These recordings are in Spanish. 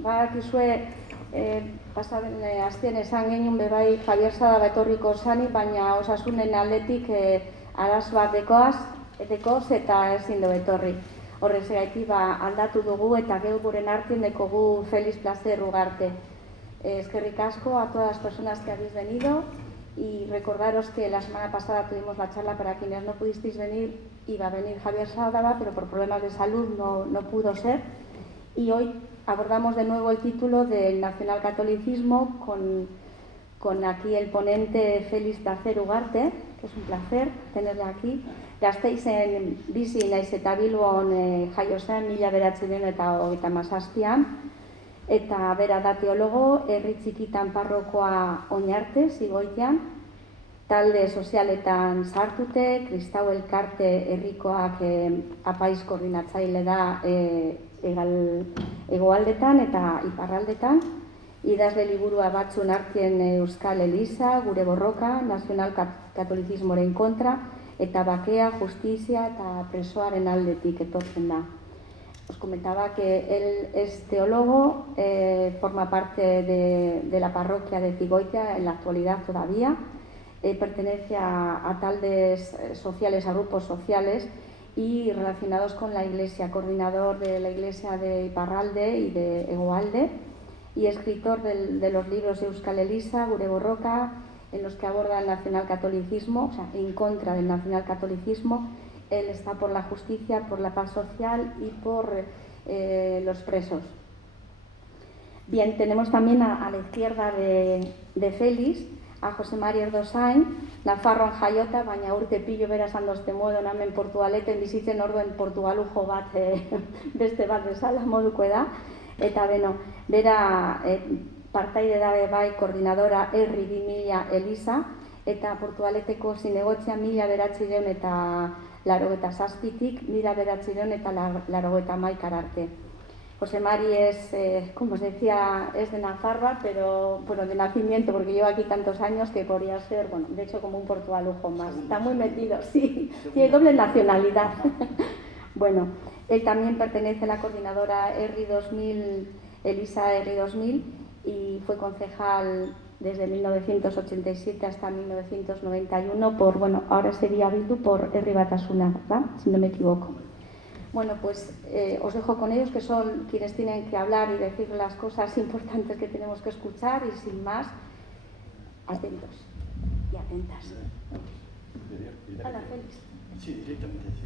Badakizue, pasaden astean esan genuen bebai Javier Sadaba etorriko zani, baina osasunen aldetik arazo bat dekoz eta ezin du etorri. Horrexegatik aldatu dugu eta geu guren artean dekogu Félix Placer Ugarte. Eskerrik asko a todas las personas que habéis venido y recordaros que la semana pasada tuvimos la charla para quienes no pudisteis venir. Iba a venir Javier Sadaba, pero por problemas de salud no pudo ser. Y hoy abordamos de nuevo el título del nacionalcatolicismo con aquí el ponente Félix Placer Ugarte, que es un placer tenerle aquí. Gasteizen bizi naiz eta Bilbon jaio zen 1937an, eta bera da teologo, herri txikitan parrokoa Oñarte, Zigoitean, talde sozialetan sartute, Kristau Elkarte herrikoak apaiz koordinatzaile da hegoaldetan eta iparraldetan, idazle liburua batzun artien Euskal Eliza, Gure borroka, nazionalkatolizismoren kontra, eta bakea, justizia eta presoaren aldetik etortzen da. Os comentaba que él es teólogo, forma parte de la parroquia de Zigoitia en la actualidad todavía, pertenece a taldes sociales, a grupos sociales y relacionados con la Iglesia, coordinador de la Iglesia de Iparralde y de Hegoalde, y escritor de los libros Euskal Eliza, Gure borroka, en los que aborda el nacionalcatolicismo, o sea, en contra del nacionalcatolicismo. Él está por la justicia, por la paz social y por los presos. Bien, tenemos también a la izquierda de Félix a José Mari Erdosain, Nafarroan jaiota, baina urte pilo bera esan dozte modu namen Portugaleten bizitzen orduen Portugalujo bat beste bat bezala moduko da. Eta beno, bera partaide dabe bai koordinadora herri 2000 Eliza, eta Portugaleteko zinegotzean 1987tik 1991 arte. José Mari es, como os decía, es de Nafarroa, pero bueno, de nacimiento, porque lleva aquí tantos años que podría ser, bueno, de hecho como un portugalujo más. Está muy metido, sí, tiene doble nacionalidad. Bueno, él también pertenece a la coordinadora Herri 2000, Eliza Herri 2000, y fue concejal desde 1987 hasta 1991 por, bueno, ahora sería Bildu, por Herri Batasuna, ¿verdad? Si no me equivoco. Bueno, pues os dejo con ellos, que son quienes tienen que hablar y decir las cosas importantes que tenemos que escuchar, y sin más, atentos y atentas. Hola, Félix. Sí, directamente, sí.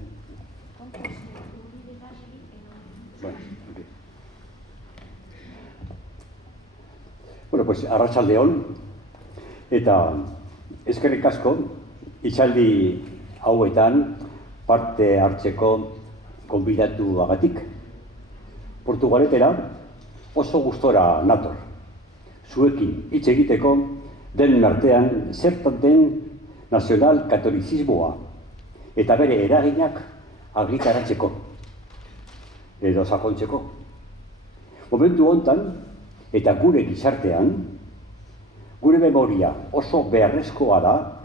Bueno, pues arratsaldeon, eta eskerrik asko hitzaldi hauetan parte hartzeko gonbidatu agatik. Portugaletera oso gustora nator. Zuekin hitz egiteko den artean zertan den nazionalkatolizismoa eta bere eraginak argitaratzeko edo sakontzeko. Momentu hontan eta gure gizartean, gure memoria oso beharrezkoa da,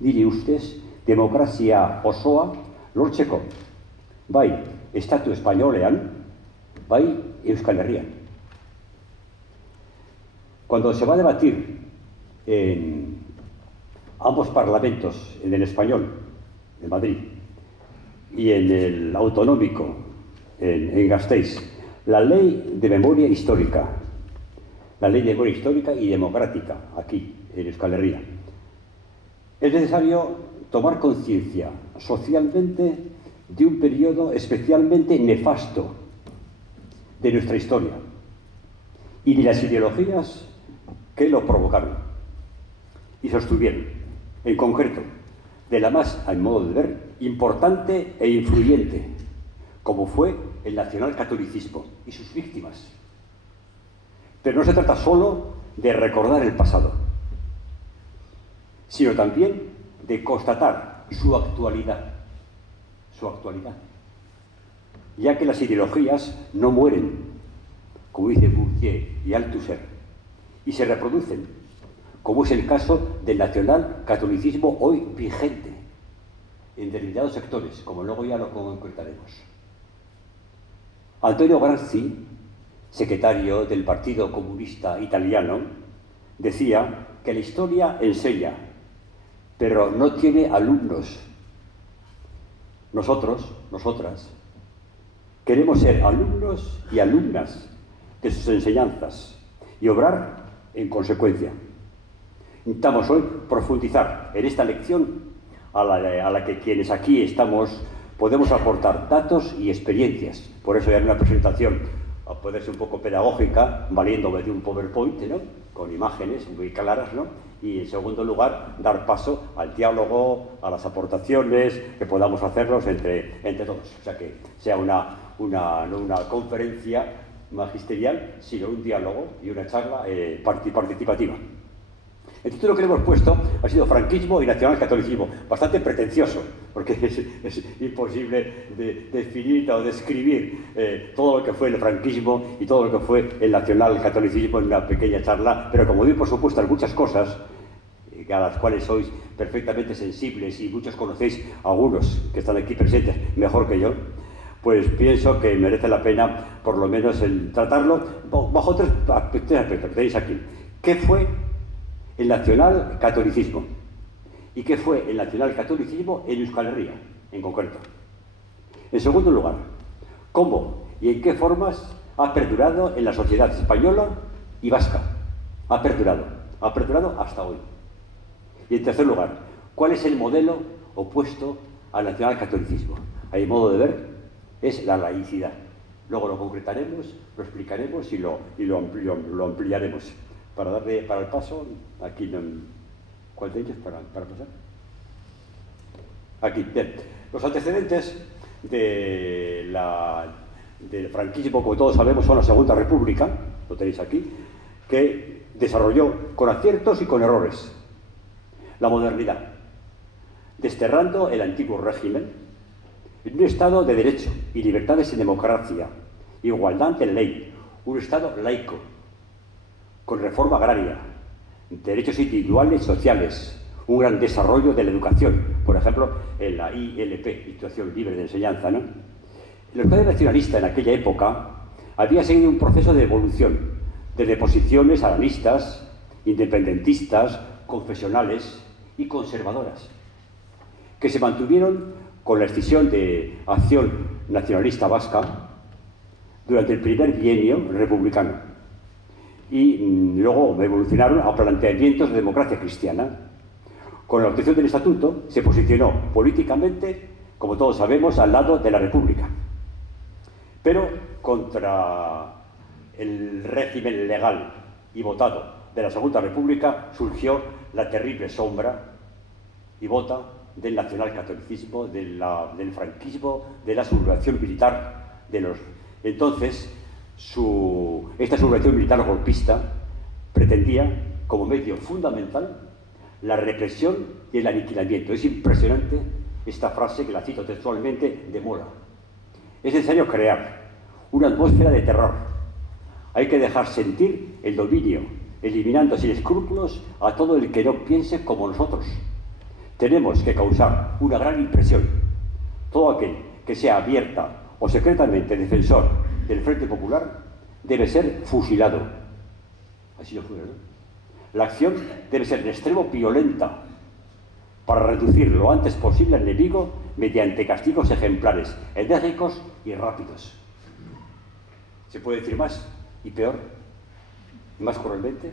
nire ustez, demokrazia osoa lortzeko. Bai, Estatu Espainolean, bai, Euskal Herrian. Cuando se va a debatir en ambos parlamentos, en el español, en Madrid, y en el autonómico, en Gasteiz, la ley de memoria histórica, y democrática, aquí, en Euskal Herria, es necesario tomar conciencia socialmente de un periodo especialmente nefasto de nuestra historia y de las ideologías que lo provocaron y sostuvieron, en concreto, de la más, a mi modo de ver, importante e influyente, como fue el nacionalcatolicismo y sus víctimas. Pero no se trata solo de recordar el pasado, sino también de constatar su actualidad, ya que las ideologías no mueren, como dice Bourdieu y Althusser, y se reproducen, como es el caso del nacionalcatolicismo hoy vigente en determinados sectores, como luego ya lo concretaremos. Antonio Gramsci secretario del Partido Comunista Italiano, decía que la historia enseña, pero no tiene alumnos. Nosotros, nosotras, queremos ser alumnos y alumnas de sus enseñanzas y obrar en consecuencia. Intentamos hoy profundizar en esta lección a la que quienes aquí estamos podemos aportar datos y experiencias. Por eso ya en una presentación a poder ser un poco pedagógica, valiéndome de un PowerPoint, ¿no?, con imágenes muy claras, ¿no?, y en segundo lugar dar paso al diálogo, a las aportaciones que podamos hacerlos entre todos. O sea, que sea no una conferencia magisterial, sino un diálogo y una charla participativa. El título que le hemos puesto ha sido Franquismo y Nacionalcatolicismo, bastante pretencioso, porque es imposible de definir o describir todo lo que fue el franquismo y todo lo que fue el nacionalcatolicismo en una pequeña charla, pero como digo, por supuesto, hay muchas cosas a las cuales sois perfectamente sensibles y muchos conocéis, algunos que están aquí presentes mejor que yo, pues pienso que merece la pena, por lo menos, el tratarlo bajo tres aspectos que tenéis aquí. ¿Qué fue el nacionalcatolicismo? ¿Y qué fue el nacionalcatolicismo en Euskal Herria, en concreto? En segundo lugar, ¿cómo y en qué formas ha perdurado en la sociedad española y vasca? Ha perdurado hasta hoy. Y en tercer lugar, ¿cuál es el modelo opuesto al nacionalcatolicismo? A mi modo de ver, es la laicidad. Luego lo concretaremos, lo explicaremos y lo ampliaremos. Para el paso, aquí, ¿cuál de ellos para pasar? Aquí, bien. Los antecedentes del franquismo, como todos sabemos, son la Segunda República, lo tenéis aquí, que desarrolló con aciertos y con errores la modernidad, desterrando el antiguo régimen en un Estado de derecho y libertades en democracia, igualdad ante la ley, un Estado laico, con reforma agraria, derechos individuales y sociales, un gran desarrollo de la educación, por ejemplo, en la ILP, Institución Libre de Enseñanza, ¿no? El Estado nacionalista en aquella época había seguido un proceso de evolución, desde posiciones aranistas, independentistas, confesionales y conservadoras, que se mantuvieron con la escisión de Acción Nacionalista Vasca durante el primer bienio republicano, y luego evolucionaron a planteamientos de democracia cristiana. Con la obtención del estatuto se posicionó políticamente, como todos sabemos, al lado de la República, pero contra el régimen legal y votado de la Segunda República surgió la terrible sombra y vota del nacionalcatolicismo, del franquismo, de la sublevación militar de los... Entonces, esta sublevación militar golpista pretendía, como medio fundamental, la represión y el aniquilamiento. Es impresionante esta frase, que la cito textualmente, de Mola. Es necesario crear una atmósfera de terror. Hay que dejar sentir el dominio, eliminando sin escrúpulos a todo el que no piense como nosotros. Tenemos que causar una gran impresión. Todo aquel que sea abierta o secretamente defensor del Frente Popular debe ser fusilado. Así lo fue, ¿no? La acción debe ser en extremo violenta para reducir lo antes posible al enemigo mediante castigos ejemplares, enérgicos y rápidos. ¿Se puede decir más y peor? ¿Más cruelmente?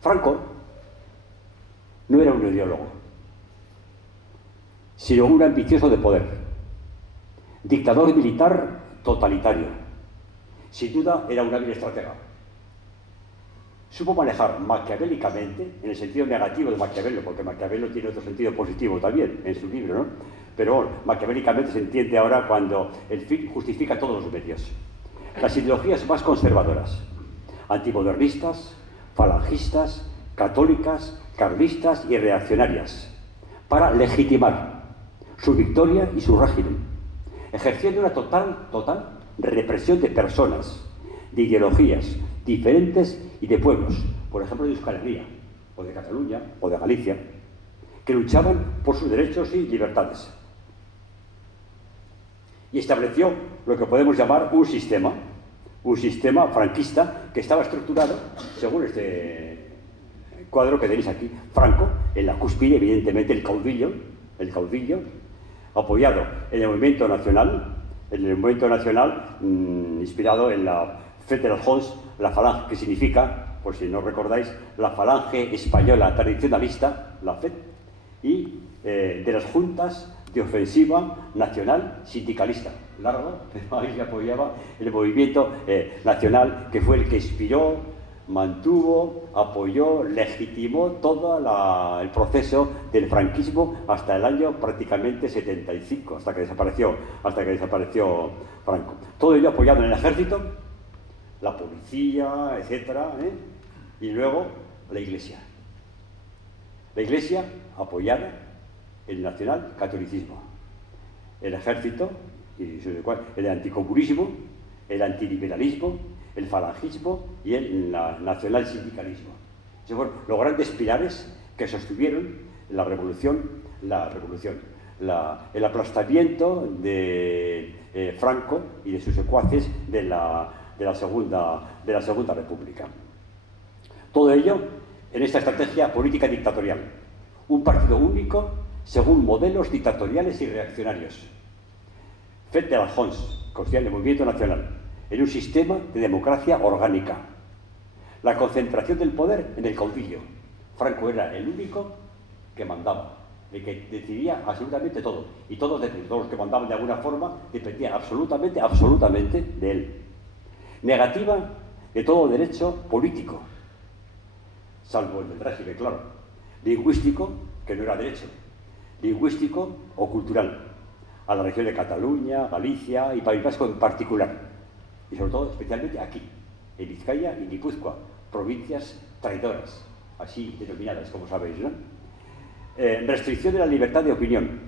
Franco no era un ideólogo, sino un ambicioso de poder. Dictador militar totalitario. Sin duda era un hábil estratega. Supo manejar maquiavélicamente, en el sentido negativo de Maquiavelo, porque Maquiavelo tiene otro sentido positivo también en su libro, ¿no? Pero bueno, maquiavélicamente se entiende ahora cuando el fin justifica todos los medios. Las ideologías más conservadoras, antimodernistas, falangistas, católicas, carlistas y reaccionarias, para legitimar su victoria y su régimen, ejerciendo una total represión de personas, de ideologías diferentes y de pueblos, por ejemplo de Euskal Herria, o de Cataluña, o de Galicia, que luchaban por sus derechos y libertades. y estableció lo que podemos llamar un sistema franquista que estaba estructurado según este cuadro que tenéis aquí. Franco, en la cúspide, evidentemente el caudillo, apoyado en el movimiento nacional, inspirado en la Fête Hons, la falange, que significa, por si no recordáis, la falange española tradicionalista, la FET, y de las juntas de ofensiva nacional sindicalista. Largo, pero ahí se apoyaba el movimiento nacional, que fue el que inspiró, mantuvo, apoyó, legitimó todo el proceso del franquismo hasta el año prácticamente 75, hasta que desapareció Franco. Todo ello apoyado en el ejército, la policía, etcétera, y luego la Iglesia. La Iglesia apoyada el nacional-catolicismo, el ejército, el anticomunismo, el antiliberalismo, el falangismo y el nacional-sindicalismo. Esos fueron los grandes pilares que sostuvieron el aplastamiento de Franco y de sus secuaces de la Segunda República. Todo ello en esta estrategia política dictatorial. Un partido único según modelos dictatoriales y reaccionarios. Fête de la Hons, consistía en el movimiento nacional, en un sistema de democracia orgánica. La concentración del poder en el caudillo. Franco era el único que mandaba, el que decidía absolutamente todo. Y todos los que mandaban de alguna forma dependían absolutamente de él. Negativa de todo derecho político, salvo el del régimen, claro. Lingüístico, que no era derecho. Lingüístico o cultural, a la región de Cataluña, Galicia y País Vasco en particular. Y sobre todo, especialmente aquí, en Vizcaya y Guipúzcoa, provincias traidoras, así denominadas, como sabéis, ¿no? Restricción de la libertad de opinión,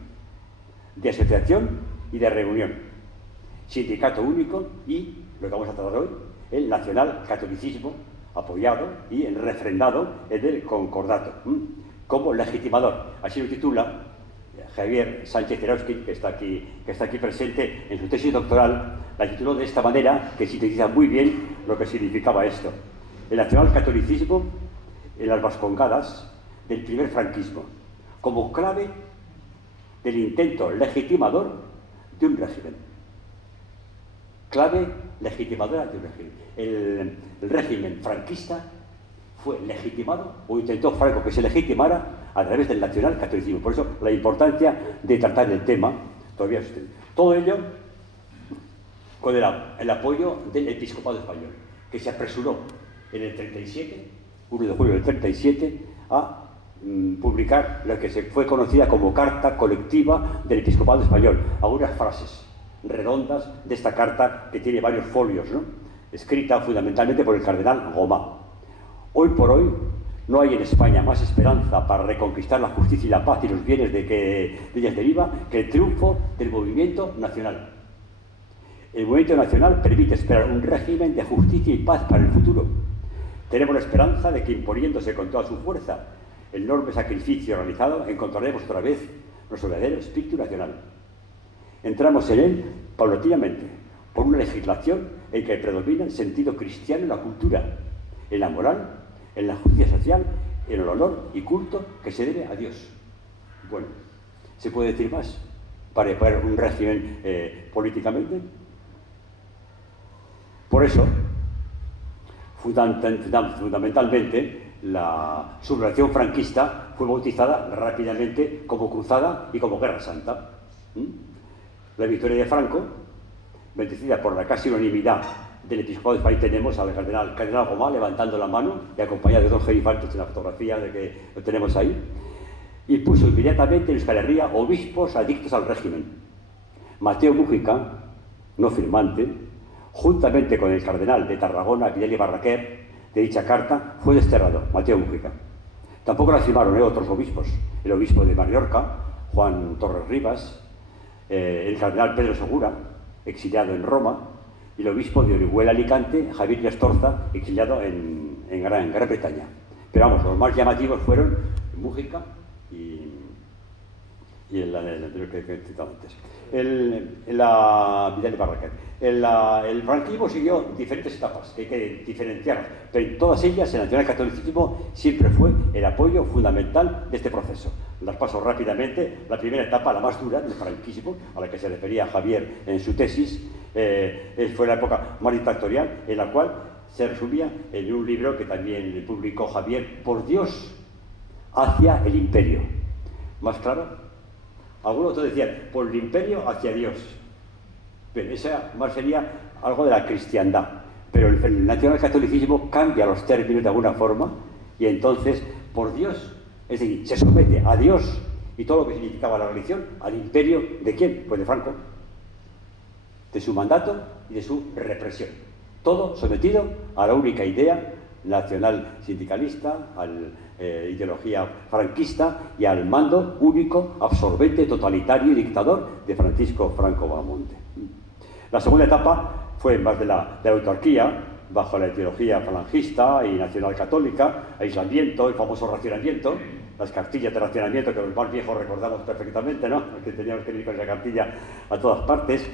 de asociación y de reunión, sindicato único y, lo que vamos a tratar hoy, el nacional-catolicismo apoyado y el refrendado en el concordato, como legitimador. Así lo titula Javier Sánchez Erauskin, que está aquí presente en su tesis doctoral. La tituló de esta manera, que sintetiza muy bien lo que significaba esto: el nacional-catolicismo en las Vascongadas del primer franquismo, como clave del intento legitimador de un régimen. Clave legitimadora de un régimen. El régimen franquista fue legitimado, o intentó Franco que se legitimara a través del nacional-catolicismo. Por eso la importancia de tratar el tema todavía es. Todo ello con el apoyo del episcopado español, que se apresuró en el 37, 1 de julio del 37, a publicar lo que se fue conocida como Carta Colectiva del Episcopado Español. Algunas frases redondas de esta carta, que tiene varios folios, ¿no? Escrita fundamentalmente por el cardenal Gomá. Hoy por hoy no hay en España más esperanza para reconquistar la justicia y la paz y los bienes de ellas deriva que el triunfo del movimiento nacional. El movimiento nacional permite esperar un régimen de justicia y paz para el futuro. Tenemos la esperanza de que, imponiéndose con toda su fuerza el enorme sacrificio realizado, encontraremos otra vez nuestro verdadero espíritu nacional. Entramos en él paulatinamente, por una legislación en que predomina el sentido cristiano en la cultura, en la moral, en la justicia social, en el honor y culto que se debe a Dios. Bueno, ¿se puede decir más para poner un régimen políticamente? Por eso, fundamentalmente, la sublevación franquista fue bautizada rápidamente como Cruzada y como Guerra Santa. La victoria de Franco, bendecida por la casi unanimidad del episcopado de España, tenemos al cardenal Gomá levantando la mano y acompañado de dos gerifaltes en la fotografía de que lo tenemos ahí, y puso inmediatamente en Euskal Herria obispos adictos al régimen. Mateo Mújica, no firmante, juntamente con el cardenal de Tarragona, Vidal y Barraquer, de dicha carta, fue desterrado, Mateo Mújica. Tampoco la firmaron otros obispos, el obispo de Mallorca, Juan Torres Rivas, el cardenal Pedro Segura, exiliado en Roma, y el obispo de Orihuela Alicante, Javier Astorza, exiliado en Gran Bretaña. Pero vamos, los más llamativos fueron Mújica y en el anterior que he citado antes. Vidal y Barraquer. El franquismo siguió diferentes etapas, que hay que diferenciarlas, pero en todas ellas el nacionalcatolicismo siempre fue el apoyo fundamental de este proceso. Las paso rápidamente. La primera etapa, la más dura del franquismo, a la que se refería Javier en su tesis, fue la época más dictatorial, en la cual se resumía en un libro que también publicó Javier, Por Dios hacia el imperio. ¿Más claro? Algunos otros decían, por el imperio hacia Dios. Pero esa más sería algo de la cristiandad. Pero el nacionalcatolicismo cambia los términos de alguna forma y entonces, por Dios, es decir, se somete a Dios y todo lo que significaba la religión, al imperio ¿de quién? Pues de Franco. De su mandato y de su represión. Todo sometido a la única idea nacional sindicalista, a la ideología franquista y al mando único, absorbente, totalitario y dictador de Francisco Franco Bahamonde. La segunda etapa fue más de la autarquía, bajo la ideología falangista y nacional católica, aislamiento, el famoso racionamiento, las cartillas de racionamiento que los más viejos recordamos perfectamente, ¿no? Que teníamos que ir con esa cartilla a todas partes,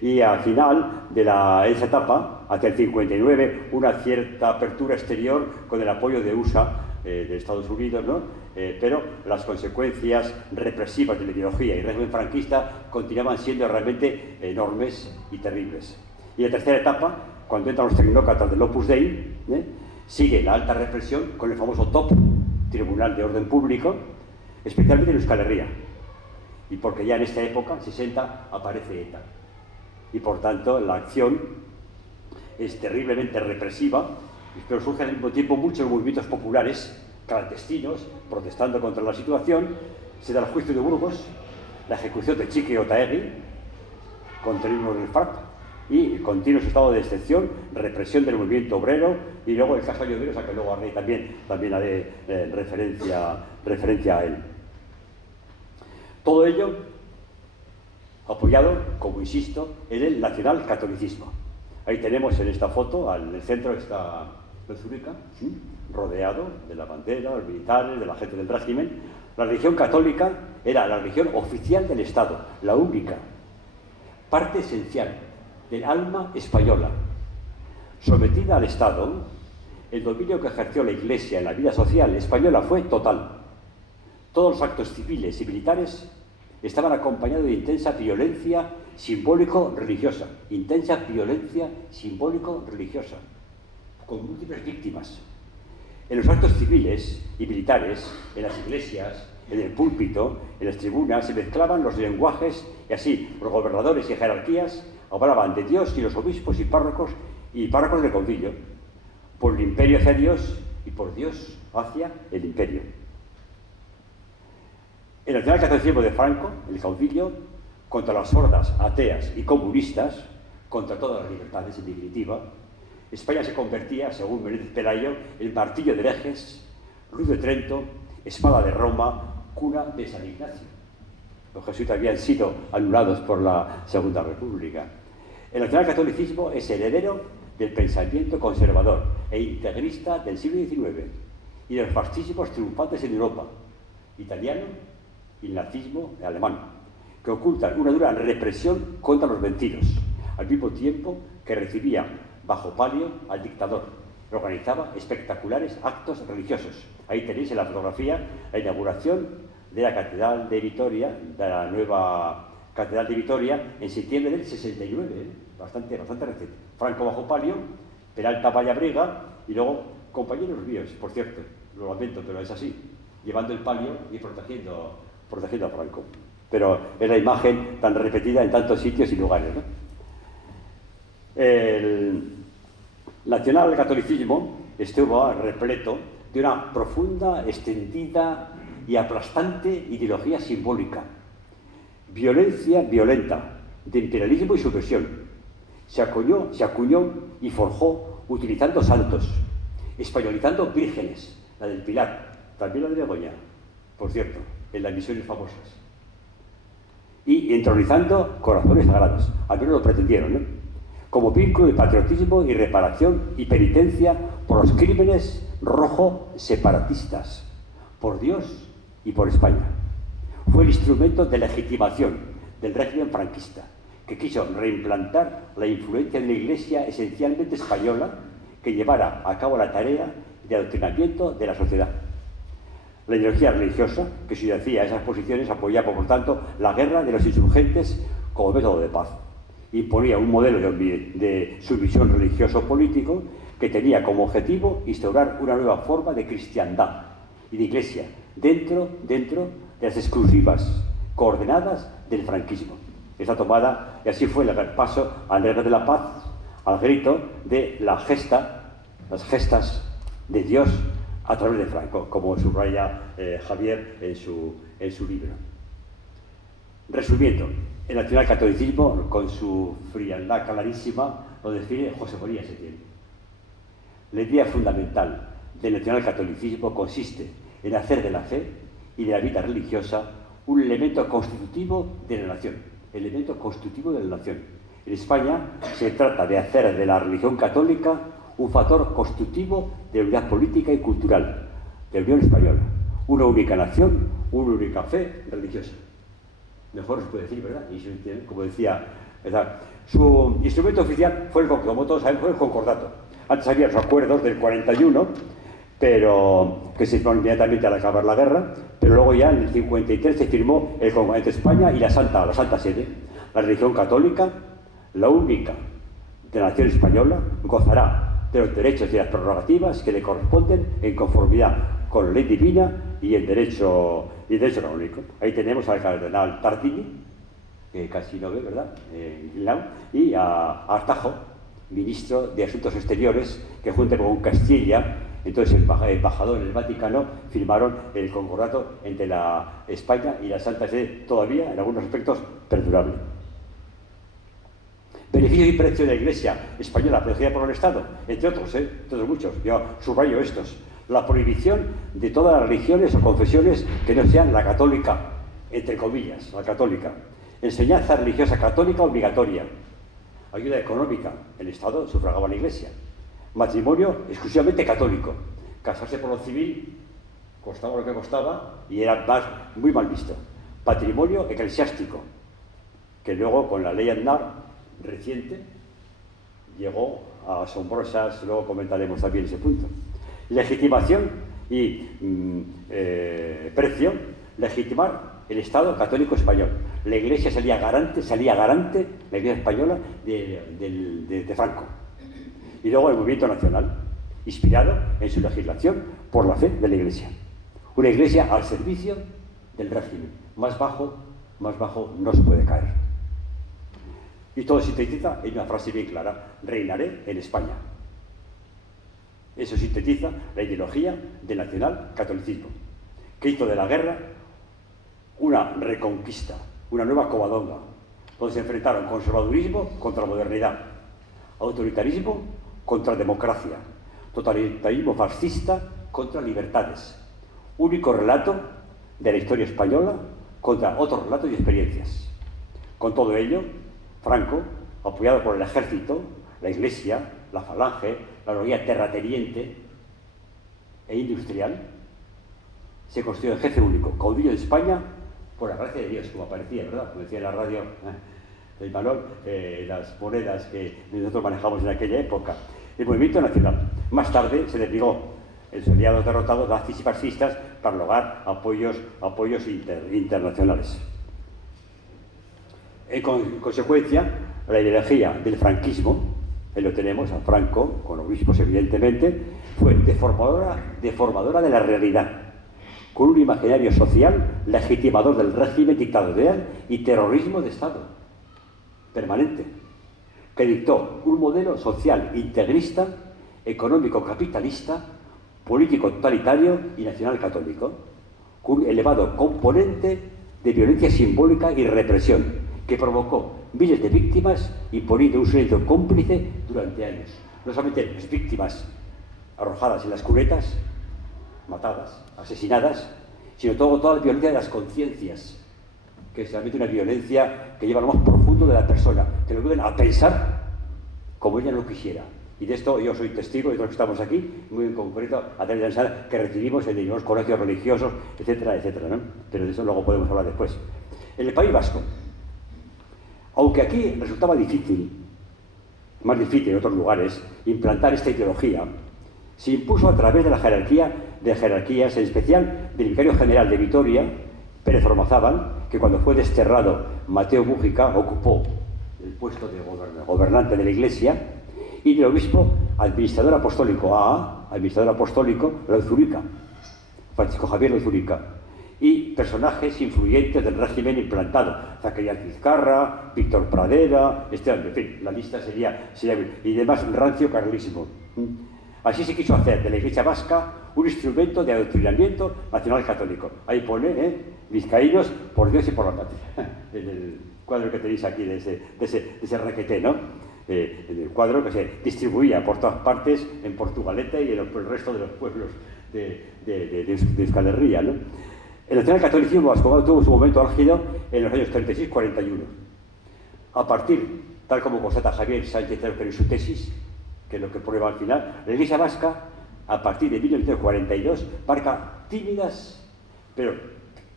y al final de esa etapa, hacia el 59, una cierta apertura exterior con el apoyo de USA, de Estados Unidos, ¿no? Pero las consecuencias represivas de la ideología y régimen franquista continuaban siendo realmente enormes y terribles. Y la tercera etapa, cuando entran los tecnócratas del Opus Dei, sigue la alta represión con el famoso TOP, Tribunal de Orden Público, especialmente en Euskal Herria. Y porque ya en esta época, 60, aparece ETA. Y por tanto la acción es terriblemente represiva, pero surgen al mismo tiempo muchos movimientos populares clandestinos protestando contra la situación. Se da el juicio de Burgos, la ejecución de Txiki Otaegui contra el del FARC y continuos estados de excepción, represión del movimiento obrero y luego el caso Lloveros, a que luego haré también haré referencia a él. Todo ello apoyado, como insisto, en el nacionalcatolicismo. Ahí tenemos en esta foto, en el centro está Zúrica, rodeado de la bandera, los militares, de la gente del régimen. La religión católica era la religión oficial del Estado, la única, parte esencial del alma española. Sometida al Estado, el dominio que ejerció la Iglesia en la vida social española fue total. Todos los actos civiles y militares estaban acompañados de intensa violencia simbólico-religiosa, con múltiples víctimas. En los actos civiles y militares, en las iglesias, en el púlpito, en las tribunas, se mezclaban los lenguajes y así los gobernadores y jerarquías hablaban de Dios y los obispos y párrocos del concilio, por el imperio hacia Dios y por Dios hacia el imperio. El nacionalcatolicismo de Franco, el caudillo, contra las hordas ateas y comunistas, contra todas las libertades en definitiva, España se convertía, según Menéndez Pelayo, en martillo de herejes, Cruz de Trento, espada de Roma, cuna de San Ignacio. Los jesuitas habían sido anulados por la Segunda República. El nacionalcatolicismo es heredero del pensamiento conservador e integrista del siglo XIX y de los fascismos triunfantes en Europa, italiano y el nazismo alemán, que ocultan una dura represión contra los vencidos, al mismo tiempo que recibía bajo palio al dictador, que organizaba espectaculares actos religiosos. Ahí tenéis en la fotografía la inauguración de la Catedral de Vitoria, de la nueva Catedral de Vitoria, en septiembre del 69, bastante reciente. Franco bajo palio, Peralta Vallabriga y luego compañeros míos, por cierto, lo lamento, pero es así, llevando el palio y protegiendo a Franco. Pero es la imagen tan repetida en tantos sitios y lugares, ¿no? El nacionalcatolicismo estuvo repleto de una profunda, extendida y aplastante ideología simbólica, violencia violenta, de imperialismo y subversión. Se acuñó y forjó utilizando santos, españolizando vírgenes, la del Pilar, también la de Begoña, por cierto, en las misiones famosas, y entronizando corazones sagrados, al menos lo pretendieron, ¿no? Como vínculo de patriotismo y reparación y penitencia por los crímenes rojo separatistas, por Dios y por España. fue el instrumento de legitimación del régimen franquista, que quiso reimplantar la influencia de la Iglesia esencialmente española que llevara a cabo la tarea de adoctrinamiento de la sociedad. La ideología religiosa que subyacía a esas posiciones apoyaba, por tanto, la guerra de los insurgentes como método de paz. Imponía un modelo de subvisión religioso-político que tenía como objetivo instaurar una nueva forma de cristiandad y de iglesia dentro de las exclusivas coordenadas del franquismo. Esta tomada, y así fue el paso al regla de la paz, al grito de las gestas de Dios a través de Franco, como subraya Javier en su libro. Resumiendo, el nacionalcatolicismo, con su frialdad clarísima, lo define José María Setién. La idea fundamental del nacionalcatolicismo consiste en hacer de la fe y de la vida religiosa un elemento constitutivo de la nación. Elemento constitutivo de la nación. En España se trata de hacer de la religión católica un factor constitutivo de la unidad política y cultural de la Unión Española. Una única nación, una única fe religiosa. Mejor se puede decir, ¿verdad? Y como decía, ¿verdad? Su instrumento oficial fue, como todos saben, fue el concordato. Antes había los acuerdos del 41, pero que se firmaron inmediatamente al acabar la guerra, pero luego ya en el 53 se firmó el concordato entre España y la Santa Sede. La religión católica, la única de la nación española, gozará de los derechos y las prerrogativas que le corresponden en conformidad con la ley divina y el derecho canónico. Ahí tenemos al cardenal Tartini, que casi no ve, ¿verdad? Y a Artajo, ministro de Asuntos Exteriores, que junto con Castilla, entonces el embajador en el Vaticano, firmaron el concordato entre la España y la Santa Sede, todavía en algunos aspectos perdurable. Beneficio y precio de la Iglesia española protegida por el Estado, entre otros muchos. Yo subrayo estos. La prohibición de todas las religiones o confesiones que no sean la católica, entre comillas, la católica. Enseñanza religiosa católica obligatoria. Ayuda económica. El Estado sufragaba a la Iglesia. Matrimonio exclusivamente católico. Casarse por lo civil costaba lo que costaba y era muy mal visto. Patrimonio eclesiástico, que luego con la ley Aznar reciente llegó a asombrosas, luego comentaremos también ese punto. Legitimación y precio, legitimar el Estado católico español. La Iglesia salía garante, la Iglesia española, de Franco. Y luego el movimiento nacional, inspirado en su legislación por la fe de la Iglesia. Una Iglesia al servicio del régimen. Más bajo no se puede caer. Y todo sintetiza en una frase bien clara: reinaré en España. Eso sintetiza la ideología del nacionalcatolicismo, que hizo de la guerra una reconquista, una nueva Covadonga, donde se enfrentaron conservadurismo contra modernidad, autoritarismo contra democracia, totalitarismo fascista contra libertades. Único relato de la historia española contra otros relatos y experiencias. Con todo ello, Franco, apoyado por el ejército, la Iglesia, la Falange, la ideología terrateniente e industrial, se constituyó en jefe único, caudillo de España por la gracia de Dios, como aparecía, ¿verdad? Como decía en la radio el valor, las monedas que nosotros manejamos en aquella época. El movimiento nacional. Más tarde se desligó en sus aliados derrotados, nazis y fascistas, para lograr apoyos internacionales. En consecuencia, la ideología del franquismo, ahí lo tenemos, a Franco, con obispos evidentemente, fue deformadora de la realidad, con un imaginario social legitimador del régimen dictatorial y terrorismo de Estado permanente, que dictó un modelo social integrista, económico capitalista, político totalitario y nacional católico, con un elevado componente de violencia simbólica y represión, que provocó miles de víctimas imponiendo un silencio cómplice durante años. No solamente las víctimas arrojadas en las cunetas, matadas, asesinadas, sino toda la violencia de las conciencias, que es realmente una violencia que lleva a lo más profundo de la persona, que lo obligan a pensar como ella no quisiera Y de esto yo soy testigo, de todos los que estamos aquí, muy en concreto, a través de la enseñanza que recibimos en los colegios religiosos, etcétera, etcétera, ¿no? Pero de eso luego podemos hablar después. En el País Vasco, aunque aquí resultaba difícil, más difícil en otros lugares, implantar esta ideología, se impuso a través de la jerarquías, en especial del vicario general de Vitoria, Pérez Ormazábal, que cuando fue desterrado Mateo Mújica ocupó el puesto de gobernante de la Iglesia, y del obispo administrador apostólico administrador apostólico Lauzurica, Francisco Javier Lauzurica, y personajes influyentes del régimen implantado, Zacarías Vizcarra, Víctor Pradera, en fin, la lista sería y demás rancio carlismo. Así se quiso hacer de la Iglesia vasca un instrumento de adoctrinamiento nacional católico. Ahí pone, vizcaínos por Dios y por la patria, en el cuadro que tenéis aquí de ese requeté, ¿no? En el cuadro que se distribuía por todas partes en Portugalete y en el resto de los pueblos de Euskal Herria, ¿no? El nacionalcatolicismo vasco tuvo su momento álgido en los años 36-41. A partir, tal como constata Javier Sánchez Cervera en su tesis, que es lo que prueba al final, la Iglesia vasca, a partir de 1942, marca tímidas, pero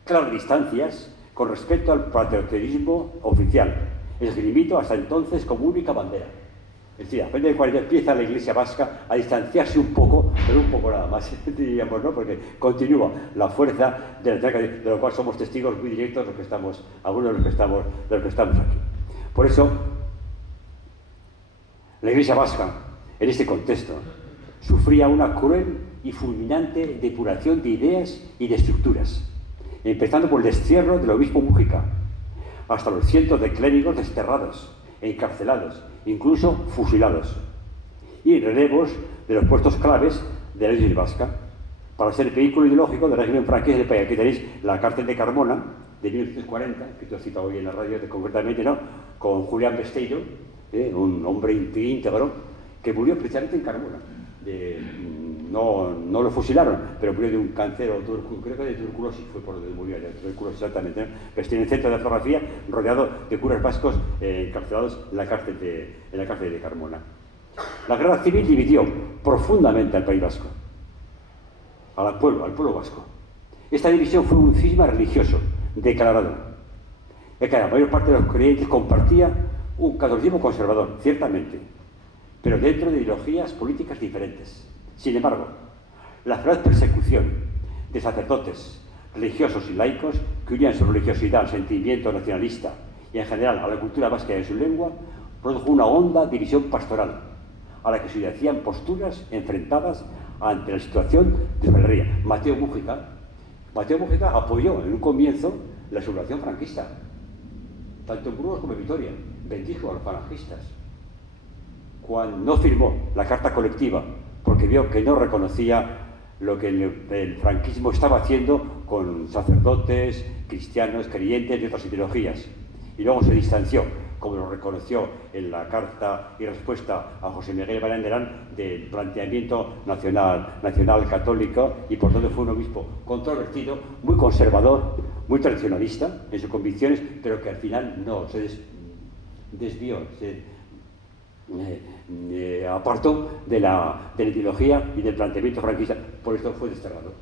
claras distancias con respecto al patriotismo oficial, esgrimido hasta entonces como única bandera. Es decir, a partir de 40 empieza la Iglesia vasca a distanciarse un poco, pero un poco nada más, diríamos, ¿no? Porque continúa la fuerza de lo cual somos testigos muy directos los que estamos, algunos de los que estamos aquí. Por eso, la Iglesia vasca, en este contexto, sufría una cruel y fulminante depuración de ideas y de estructuras, empezando por el destierro del obispo Mújica, hasta los cientos de clérigos desterrados, encarcelados, incluso fusilados, y relevos de los puestos claves de la Iglesia vasca, para ser el vehículo ideológico del régimen franquista del país. Aquí tenéis la cárcel de Carmona, de 1940, que te he citado hoy en la radio concretamente, ¿no? Con Julián Besteiro, un hombre íntegro, que murió precisamente en Carmona. No lo fusilaron, pero murió de un cáncer, creo que de tuberculosis, fue por donde murió, de tuberculosis exactamente, ¿no? Pero tiene el centro de fotografía rodeado de curas vascos encarcelados en la cárcel de Carmona. La guerra civil dividió profundamente al País Vasco, al pueblo vasco. Esta división fue un cisma religioso declarado, ya que la mayor parte de los creyentes compartía un catolicismo conservador, ciertamente, pero dentro de ideologías políticas diferentes. Sin embargo, la feroz persecución de sacerdotes, religiosos y laicos que unían su religiosidad al sentimiento nacionalista y en general a la cultura vasca y a su lengua, produjo una honda división pastoral, a la que se hacían posturas enfrentadas ante la situación de Euskal Herria. Mateo Mújica apoyó en un comienzo la sublevación franquista, tanto en Burgos como en Vitoria, bendijo a los falangistas. Cuando no firmó la carta colectiva, porque vio que no reconocía lo que el franquismo estaba haciendo con sacerdotes, cristianos, creyentes de otras ideologías. Y luego se distanció, como lo reconoció en la carta y respuesta a José Miguel Baranderán, del planteamiento nacional católico, y por tanto fue un obispo controvertido, muy conservador, muy tradicionalista en sus convicciones, pero que al final no se desvió, apartó de la ideología y del planteamiento franquista. Por esto fue desterrado,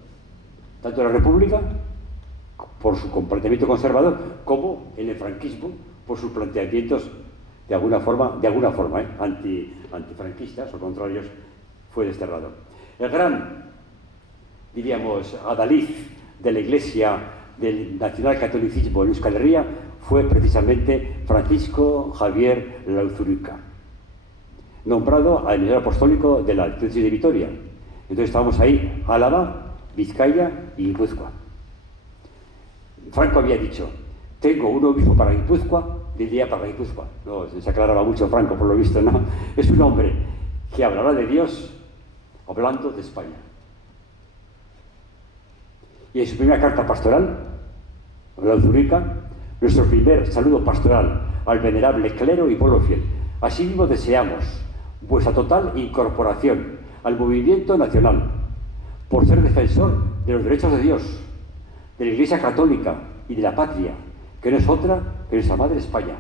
tanto en la República por su planteamiento conservador, como en el franquismo por sus planteamientos de alguna forma antifranquistas o contrarios. Fue desterrado. El gran, diríamos, adalid de la Iglesia del nacionalcatolicismo en Euskal Herria fue precisamente Francisco Javier Lauzurica, nombrado administrador apostólico de la diócesis de Vitoria. Entonces estábamos ahí, Álava, Vizcaya y Guipúzcoa. Franco había dicho: tengo un obispo para Guipúzcoa, diría para Guipúzcoa. No, se aclaraba mucho Franco, por lo visto, ¿no? Es un hombre que hablará de Dios hablando de España. Y en su primera carta pastoral, Lauzurica, nuestro primer saludo pastoral al venerable clero y pueblo fiel. Asimismo deseamos vuestra total incorporación al movimiento nacional, por ser defensor de los derechos de Dios, de la Iglesia Católica y de la patria, que no es otra que nuestra madre España.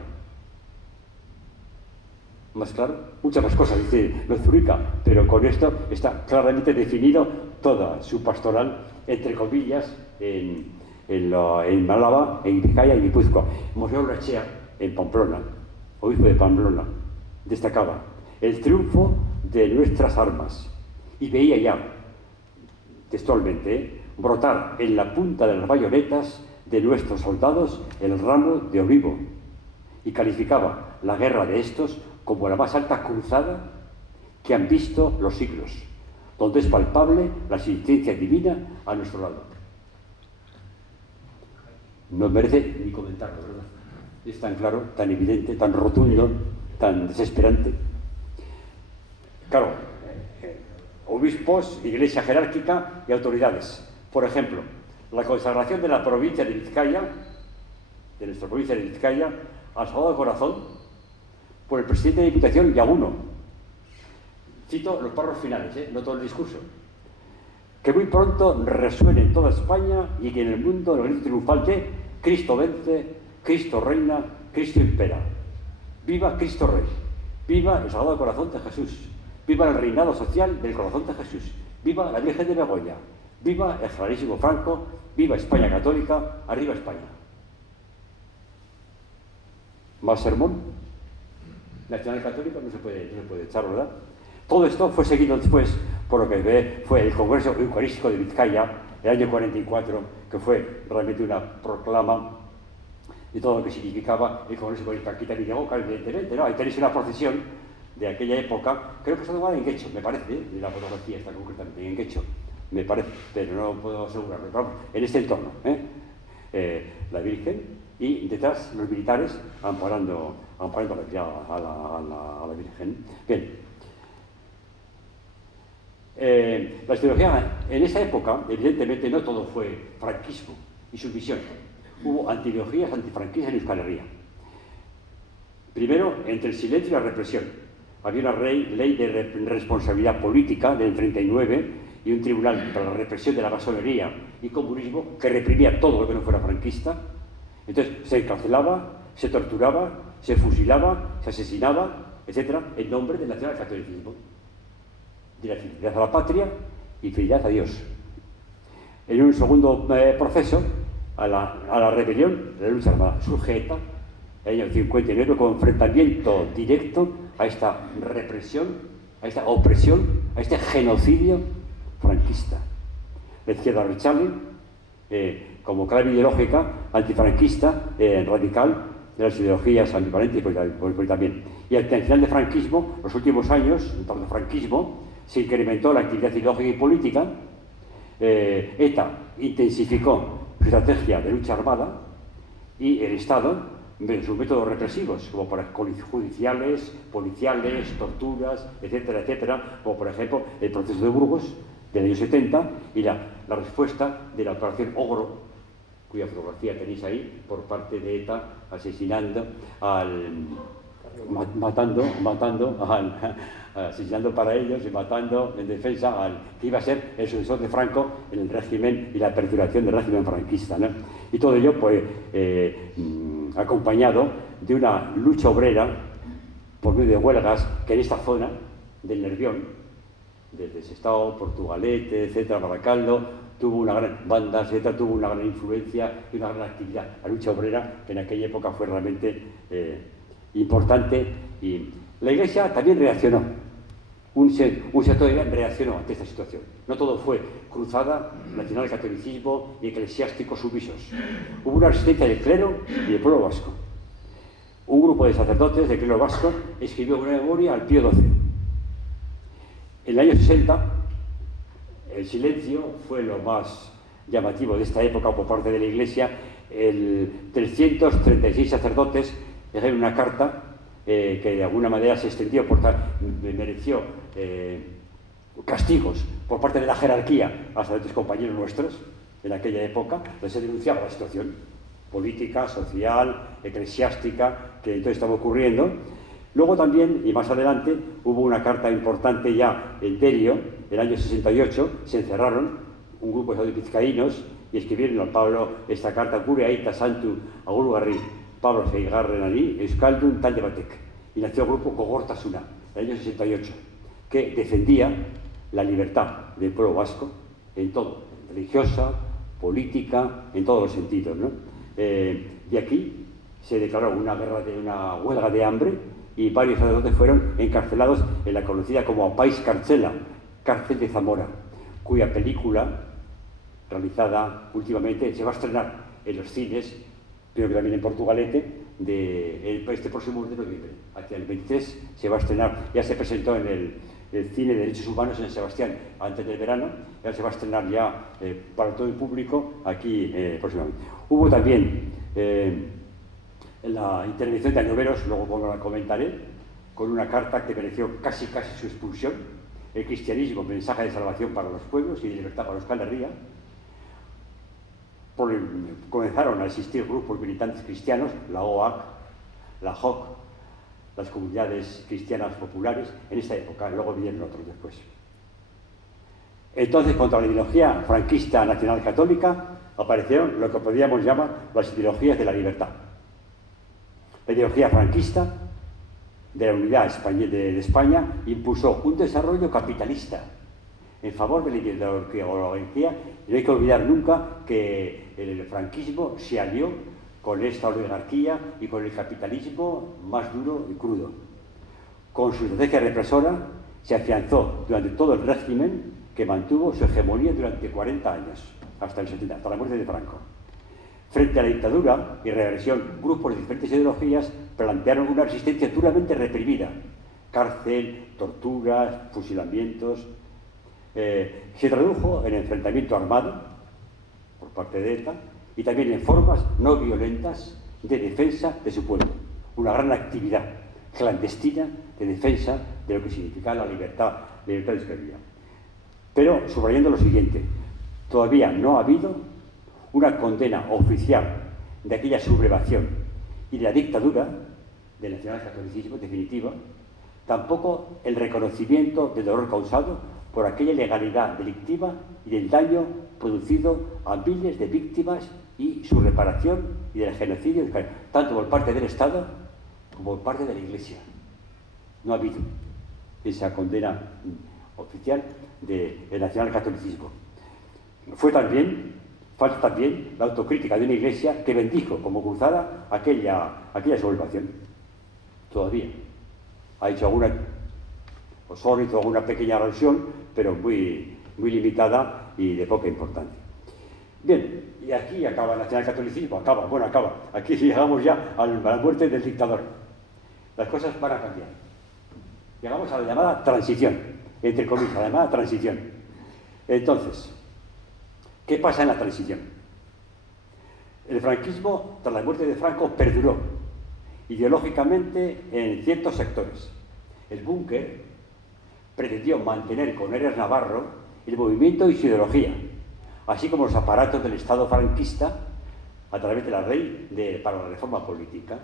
más claro, muchas más cosas, dice Lozurica, pero con esto está claramente definido toda su pastoral, entre comillas, en Álava, en Vizcaya y Guipúzcoa. Monseñor Urrechea, en Pamplona, obispo de Pamplona, destacaba el triunfo de nuestras armas y veía ya, textualmente, brotar en la punta de las bayonetas de nuestros soldados el ramo de olivo, y calificaba la guerra de estos como la más alta cruzada que han visto los siglos, donde es palpable la asistencia divina a nuestro lado. No merece ni comentarlo, ¿verdad? Es tan claro, tan evidente, tan rotundo, tan desesperante. Claro, obispos, iglesia jerárquica y autoridades. Por ejemplo, la consagración de la provincia de Vizcaya, de nuestra provincia de Vizcaya, al Sagrado Corazón, por el presidente de Diputación Yaguno. Cito los párrafos finales, no todo el discurso. Que muy pronto resuene en toda España y que en el mundo el grito triunfal de Cristo vence, Cristo reina, Cristo impera. Viva Cristo Rey, viva el Sagrado Corazón de Jesús, viva el reinado social del Corazón de Jesús, viva la Virgen de Begoña, viva el generalísimo Franco, viva España católica, arriba España. Más sermón nacional católico no se puede echar, ¿verdad? Todo esto fue seguido después por lo que fue el Congreso Eucarístico de Vizcaya, el año 44, que fue realmente una proclama de todo lo que significaba el Congreso Eucarístico. Aquí también llegó, evidentemente, ¿no? Ahí tenéis una procesión de aquella época, creo que está tomada en Guecho, me parece, de la fotografía está concretamente en Guecho, me parece, pero no puedo asegurarlo, pero vamos, en este entorno, la Virgen y detrás los militares amparando a la Virgen. Bien. La ideología en esa época, evidentemente, no todo fue franquismo y submisión. Hubo antiideologías antifranquistas en Euskal Herria. Primero, entre el silencio y la represión. Había una ley de responsabilidad política del 39 y un tribunal para la represión de la masonería y comunismo que reprimía todo lo que no fuera franquista. Entonces se encarcelaba, se torturaba, se fusilaba, se asesinaba, etc., en nombre del nacionalcatolicismo, de la fidelidad a la patria y fidelidad a Dios. En un segundo proceso, a la rebelión, la lucha armada, surge ETA, en el año 59, como enfrentamiento directo a esta represión, a esta opresión, a este genocidio franquista. La izquierda Abertzale, como clave ideológica antifranquista, radical, de las ideologías ambivalentes pues también. Y al final del franquismo, los últimos años, en torno al franquismo, se incrementó la actividad ideológica y política. ETA intensificó su estrategia de lucha armada y el Estado sus métodos represivos, como por judiciales, policiales, torturas, etcétera, etcétera, como por ejemplo el proceso de Burgos del año 70 y la respuesta de la operación Ogro, cuya fotografía tenéis ahí, por parte de ETA, asesinando asesinando para ellos y matando en defensa al que iba a ser el sucesor de Franco en el régimen y la perduración del régimen franquista, ¿no? Y todo ello, pues, acompañado de una lucha obrera por medio de huelgas que en esta zona del Nervión, desde Sestao, Portugalete, etcétera, Baracaldo, tuvo una gran banda, etcétera, tuvo una gran influencia y una gran actividad. La lucha obrera, que en aquella época fue realmente importante, y la Iglesia también reaccionó. Un sector reaccionó ante esta situación. No todo fue cruzada, nacionalcatolicismo y eclesiásticos sumisos. Hubo una resistencia del clero y del pueblo vasco. Un grupo de sacerdotes del clero vasco escribió una memoria al Pío XII. En el año 60, el silencio fue lo más llamativo de esta época por parte de la Iglesia. 336 sacerdotes dejaron una carta que de alguna manera se extendió, mereció castigos por parte de la jerarquía a sacerdotes compañeros nuestros en aquella época, donde se denunciaba la situación política, social, eclesiástica que entonces estaba ocurriendo. Luego también, y más adelante, hubo una carta importante ya en Terio, el año 68, se encerraron un grupo de vizcaínos y escribieron al Pablo esta carta, Cure aita santu agurgarri, Pablo Seigarren Ali, Euskaldun talde batek. y nació el grupo Gogortasuna, en el año 68, que defendía la libertad del pueblo vasco en todo, religiosa, política, en todos los sentidos, ¿no? De aquí se declaró una huelga de hambre y varios sacerdotes fueron encarcelados en la conocida como Pais Carcela, cárcel de Zamora, cuya película, realizada últimamente, se va a estrenar en los cines, pero que también en Portugalete, este próximo mes de noviembre. Hacia el 23 se va a estrenar, ya se presentó en el Cine de Derechos Humanos en San Sebastián antes del verano, ya se va a estrenar ya para todo el público aquí próximamente. Hubo también la intervención de Añoveros, luego la comentaré, con una carta que mereció casi su expulsión, el cristianismo, mensaje de salvación para los pueblos y de libertad para Euskal Herria. Comenzaron a existir grupos militantes cristianos, la OAC, la JOC, las comunidades cristianas populares, en esta época, luego vinieron otros después. Entonces, contra la ideología franquista nacional católica, aparecieron lo que podríamos llamar las ideologías de la libertad. La ideología franquista de la unidad de España impulsó un desarrollo capitalista en favor de la ideología, y no hay que olvidar nunca que el franquismo se alió con esta oligarquía y con el capitalismo más duro y crudo. Con su estrategia represora se afianzó durante todo el régimen que mantuvo su hegemonía durante 40 años, hasta el 70, hasta la muerte de Franco. Frente a la dictadura y regresión, grupos de diferentes ideologías plantearon una resistencia duramente reprimida. Cárcel, torturas, fusilamientos. Se tradujo en enfrentamiento armado por parte de ETA y también en formas no violentas de defensa de su pueblo. Una gran actividad clandestina de defensa de lo que significa la libertad de expresión. Pero subrayando lo siguiente, todavía no ha habido una condena oficial de aquella sublevación y de la dictadura del nacionalcatolicismo definitiva, tampoco el reconocimiento del dolor causado por aquella ilegalidad delictiva y del daño producido a miles de víctimas y su reparación y del genocidio, tanto por parte del Estado como por parte de la Iglesia. No ha habido esa condena oficial del nacionalcatolicismo. Falta también la autocrítica de una Iglesia que bendijo como cruzada aquella sublevación. Todavía ha hecho solo hizo alguna pequeña alusión, pero muy limitada y de poca importancia. Bien, y aquí acaba el nacionalcatolicismo, acaba. Aquí llegamos ya a la muerte del dictador. Las cosas van a cambiar. Llegamos a la llamada transición, entre comillas, la llamada transición. Entonces, ¿qué pasa en la transición? El franquismo, tras la muerte de Franco, perduró ideológicamente en ciertos sectores. El búnker pretendió mantener con Eras Navarro el movimiento y su ideología, así como los aparatos del Estado franquista a través de la ley para la reforma política.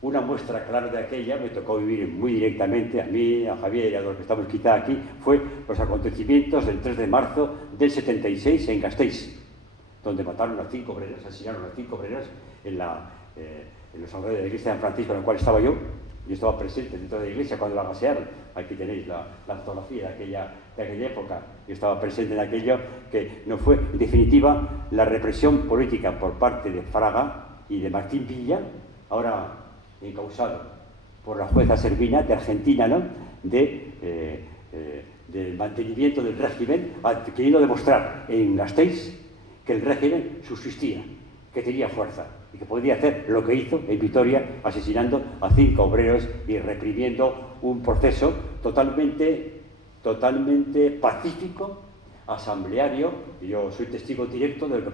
Una muestra clara de aquella, me tocó vivir muy directamente a mí, a Javier y a los que estamos quizá aquí, fue los acontecimientos del 3 de marzo del 76 en Gasteiz, donde mataron a 5 obreros, asesinaron a 5 obreros en los alrededores de la iglesia de San Francisco, en la cual estaba yo. Yo estaba presente dentro de la iglesia cuando la gasearon. Aquí tenéis la fotografía de aquella época. Yo estaba presente en aquello que no fue, en definitiva, la represión política por parte de Fraga y de Martín Villa, ahora encausado por la jueza Servina de Argentina, ¿no? Del mantenimiento del régimen, queriendo demostrar en Gasteiz que el régimen subsistía, que tenía fuerza y que podía hacer lo que hizo en Vitoria, asesinando a 5 obreros y reprimiendo un proceso totalmente pacífico, asambleario. Yo soy testigo directo de lo que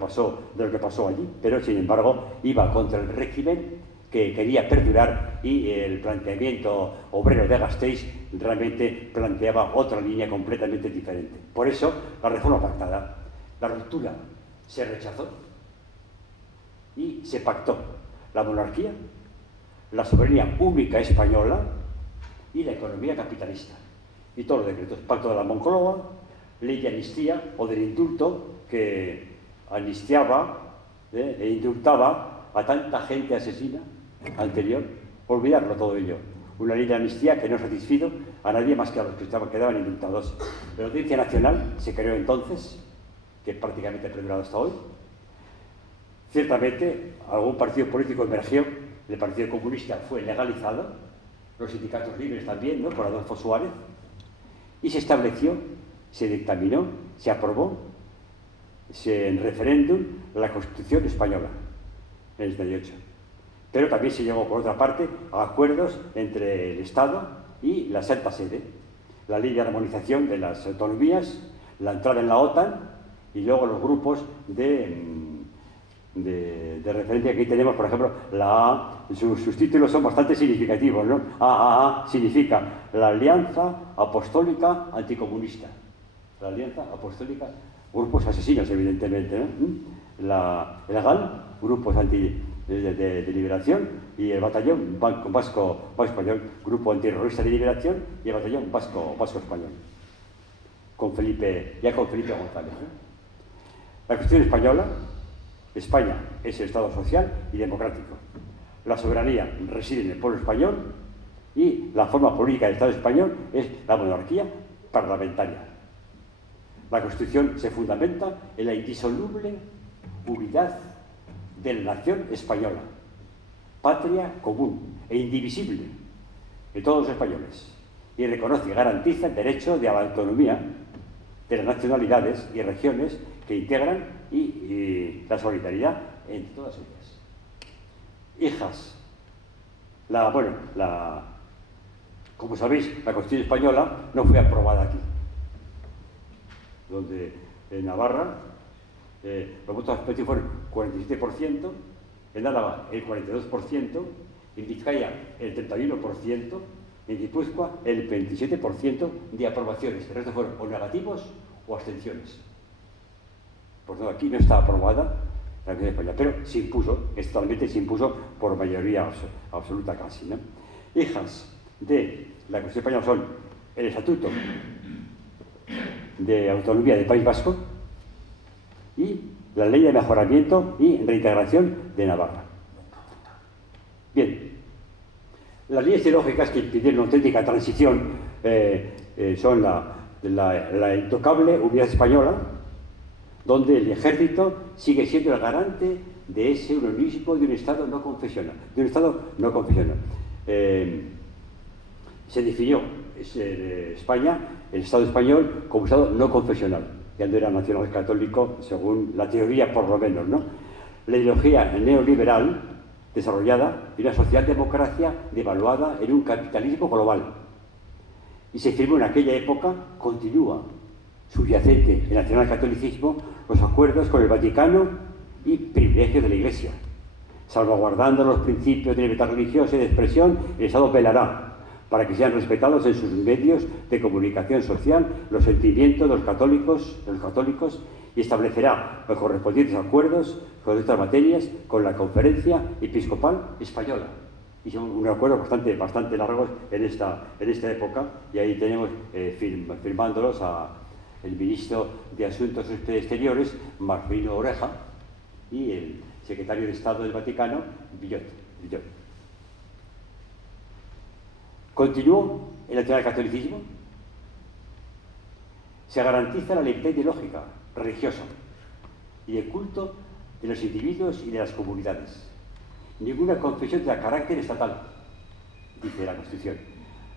pasó allí, pero sin embargo iba contra el régimen que quería perdurar, y el planteamiento obrero de Gasteiz realmente planteaba otra línea completamente diferente. Por eso la reforma pactada, la ruptura, se rechazó y se pactó la monarquía, la soberanía única española y la economía capitalista. Y todos los decretos, pacto de la Moncloa, ley de amnistía o del indulto, que amnistiaba e indultaba a tanta gente asesina anterior. Olvidarlo todo ello. una ley de amnistía que no satisfizo a nadie más que a los que quedaban indultados. La Audiencia Nacional se creó entonces, que prácticamente ha perdurado hasta hoy. Ciertamente, algún partido político emergió, el Partido Comunista fue legalizado, los sindicatos libres también, ¿no?, por Adolfo Suárez, y se estableció, se dictaminó, se aprobó en referéndum la Constitución española en el 78. Pero también se llegó, por otra parte, a acuerdos entre el Estado y la Santa Sede. La ley de armonización de las autonomías, la entrada en la OTAN y luego los grupos de referencia que aquí tenemos, por ejemplo, la A, sus títulos son bastante significativos, ¿no? AAA significa la Alianza Apostólica Anticomunista. La Alianza Apostólica, grupos asesinos, evidentemente, ¿no? El GAL, grupos de liberación, y el batallón vasco español, grupo antiterrorista de liberación, y el batallón vasco español, con Felipe González, ¿no? La cuestión española: España es el Estado social y democrático. La soberanía reside en el pueblo español y la forma política del Estado español es la monarquía parlamentaria. La Constitución se fundamenta en la indisoluble unidad de la nación española, patria común e indivisible de todos los españoles, y reconoce y garantiza el derecho de la autonomía de las nacionalidades y regiones que integran y la solidaridad entre todas ellas. Hijas, como sabéis, la Constitución española no fue aprobada aquí, donde en Navarra los votos abstentivos fueron 47%, en Álava el 42%, en Vizcaya el 31%, en Guipúzcoa el 27% de aprobaciones. El resto fueron o negativos o abstenciones. Por tanto, aquí no está aprobada la Constitución española, pero se impuso, totalmente se impuso por mayoría absoluta casi, ¿no? Hijas de la Constitución española son el Estatuto de Autonomía del País Vasco y la Ley de Mejoramiento y Reintegración de Navarra. Bien, las líneas ideológicas que impidieron una auténtica transición son la intocable unidad española, donde el ejército sigue siendo el garante de ese unionismo de un Estado no confesional. Se definió España, el Estado español, como Estado no confesional, ya no era nacional católico, según la teoría por lo menos, ¿no? La ideología neoliberal desarrollada y una socialdemocracia devaluada en un capitalismo global. Y se firmó en aquella época, continúa subyacente el nacionalcatolicismo, los acuerdos con el Vaticano y privilegios de la Iglesia. Salvaguardando los principios de libertad religiosa y de expresión, el Estado velará para que sean respetados en sus medios de comunicación social los sentimientos de los católicos y establecerá los correspondientes acuerdos sobre estas materias con la Conferencia Episcopal Española. Y son un acuerdo bastante largos en esta época, y ahí tenemos firmándolos el ministro de Asuntos Exteriores, Marcelino Oreja, y el secretario de Estado del Vaticano, Villot. Continuó el nacionalcatolicismo. Se garantiza la libertad ideológica, religiosa y el culto de los individuos y de las comunidades. Ninguna confesión de carácter estatal, dice la Constitución.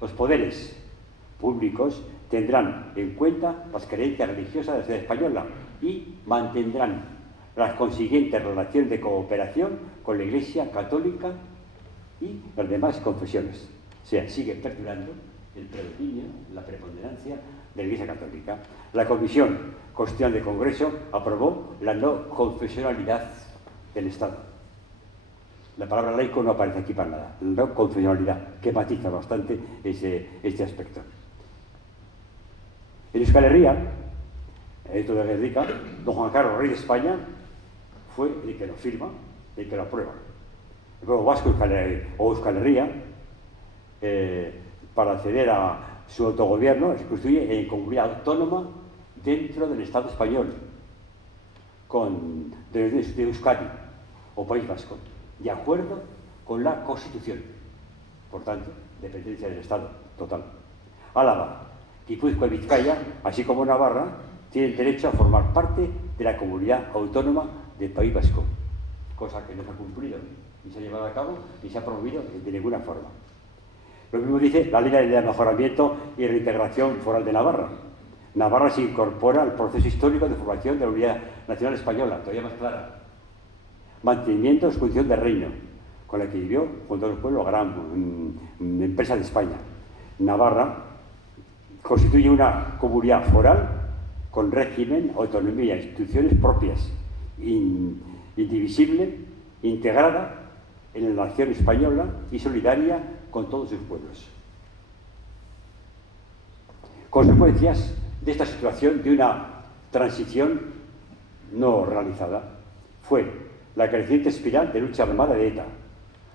Los poderes públicos tendrán en cuenta las creencias religiosas de la sociedad española y mantendrán las consiguientes relaciones de cooperación con la Iglesia católica y las demás confesiones. O sea, sigue perdurando el predominio, la preponderancia de la Iglesia católica. La Comisión Constitucional del Congreso aprobó la no confesionalidad del Estado. La palabra laico no aparece aquí para nada. La no confesionalidad, que matiza bastante este aspecto. En Euskal Herria, esto de Guernica, don Juan Carlos, rey de España, fue el que lo firma, el que lo aprueba. El pueblo vasco o Euskal Herria, para acceder a su autogobierno, se constituye en comunidad autónoma dentro del Estado español, de Euskadi o País Vasco, de acuerdo con la Constitución. Por tanto, dependencia del Estado, total. Álava, Guipúzcoa y Vizcaya, así como Navarra, tienen derecho a formar parte de la comunidad autónoma del País Vasco, cosa que no se ha cumplido, ni se ha llevado a cabo, ni se ha promovido de ninguna forma. Lo mismo dice la Ley de Mejoramiento y Reintegración Foral de Navarra. Navarra se incorpora al proceso histórico de formación de la Unidad Nacional Española, todavía más clara. Mantenimiento de su condición de reino, con la que vivió junto a los pueblos la gran empresa de España. Navarra constituye una comunidad foral con régimen, autonomía e instituciones propias, indivisible, integrada en la nación española y solidaria con todos sus pueblos. Consecuencias de esta situación de una transición no realizada fue la creciente espiral de lucha armada de ETA,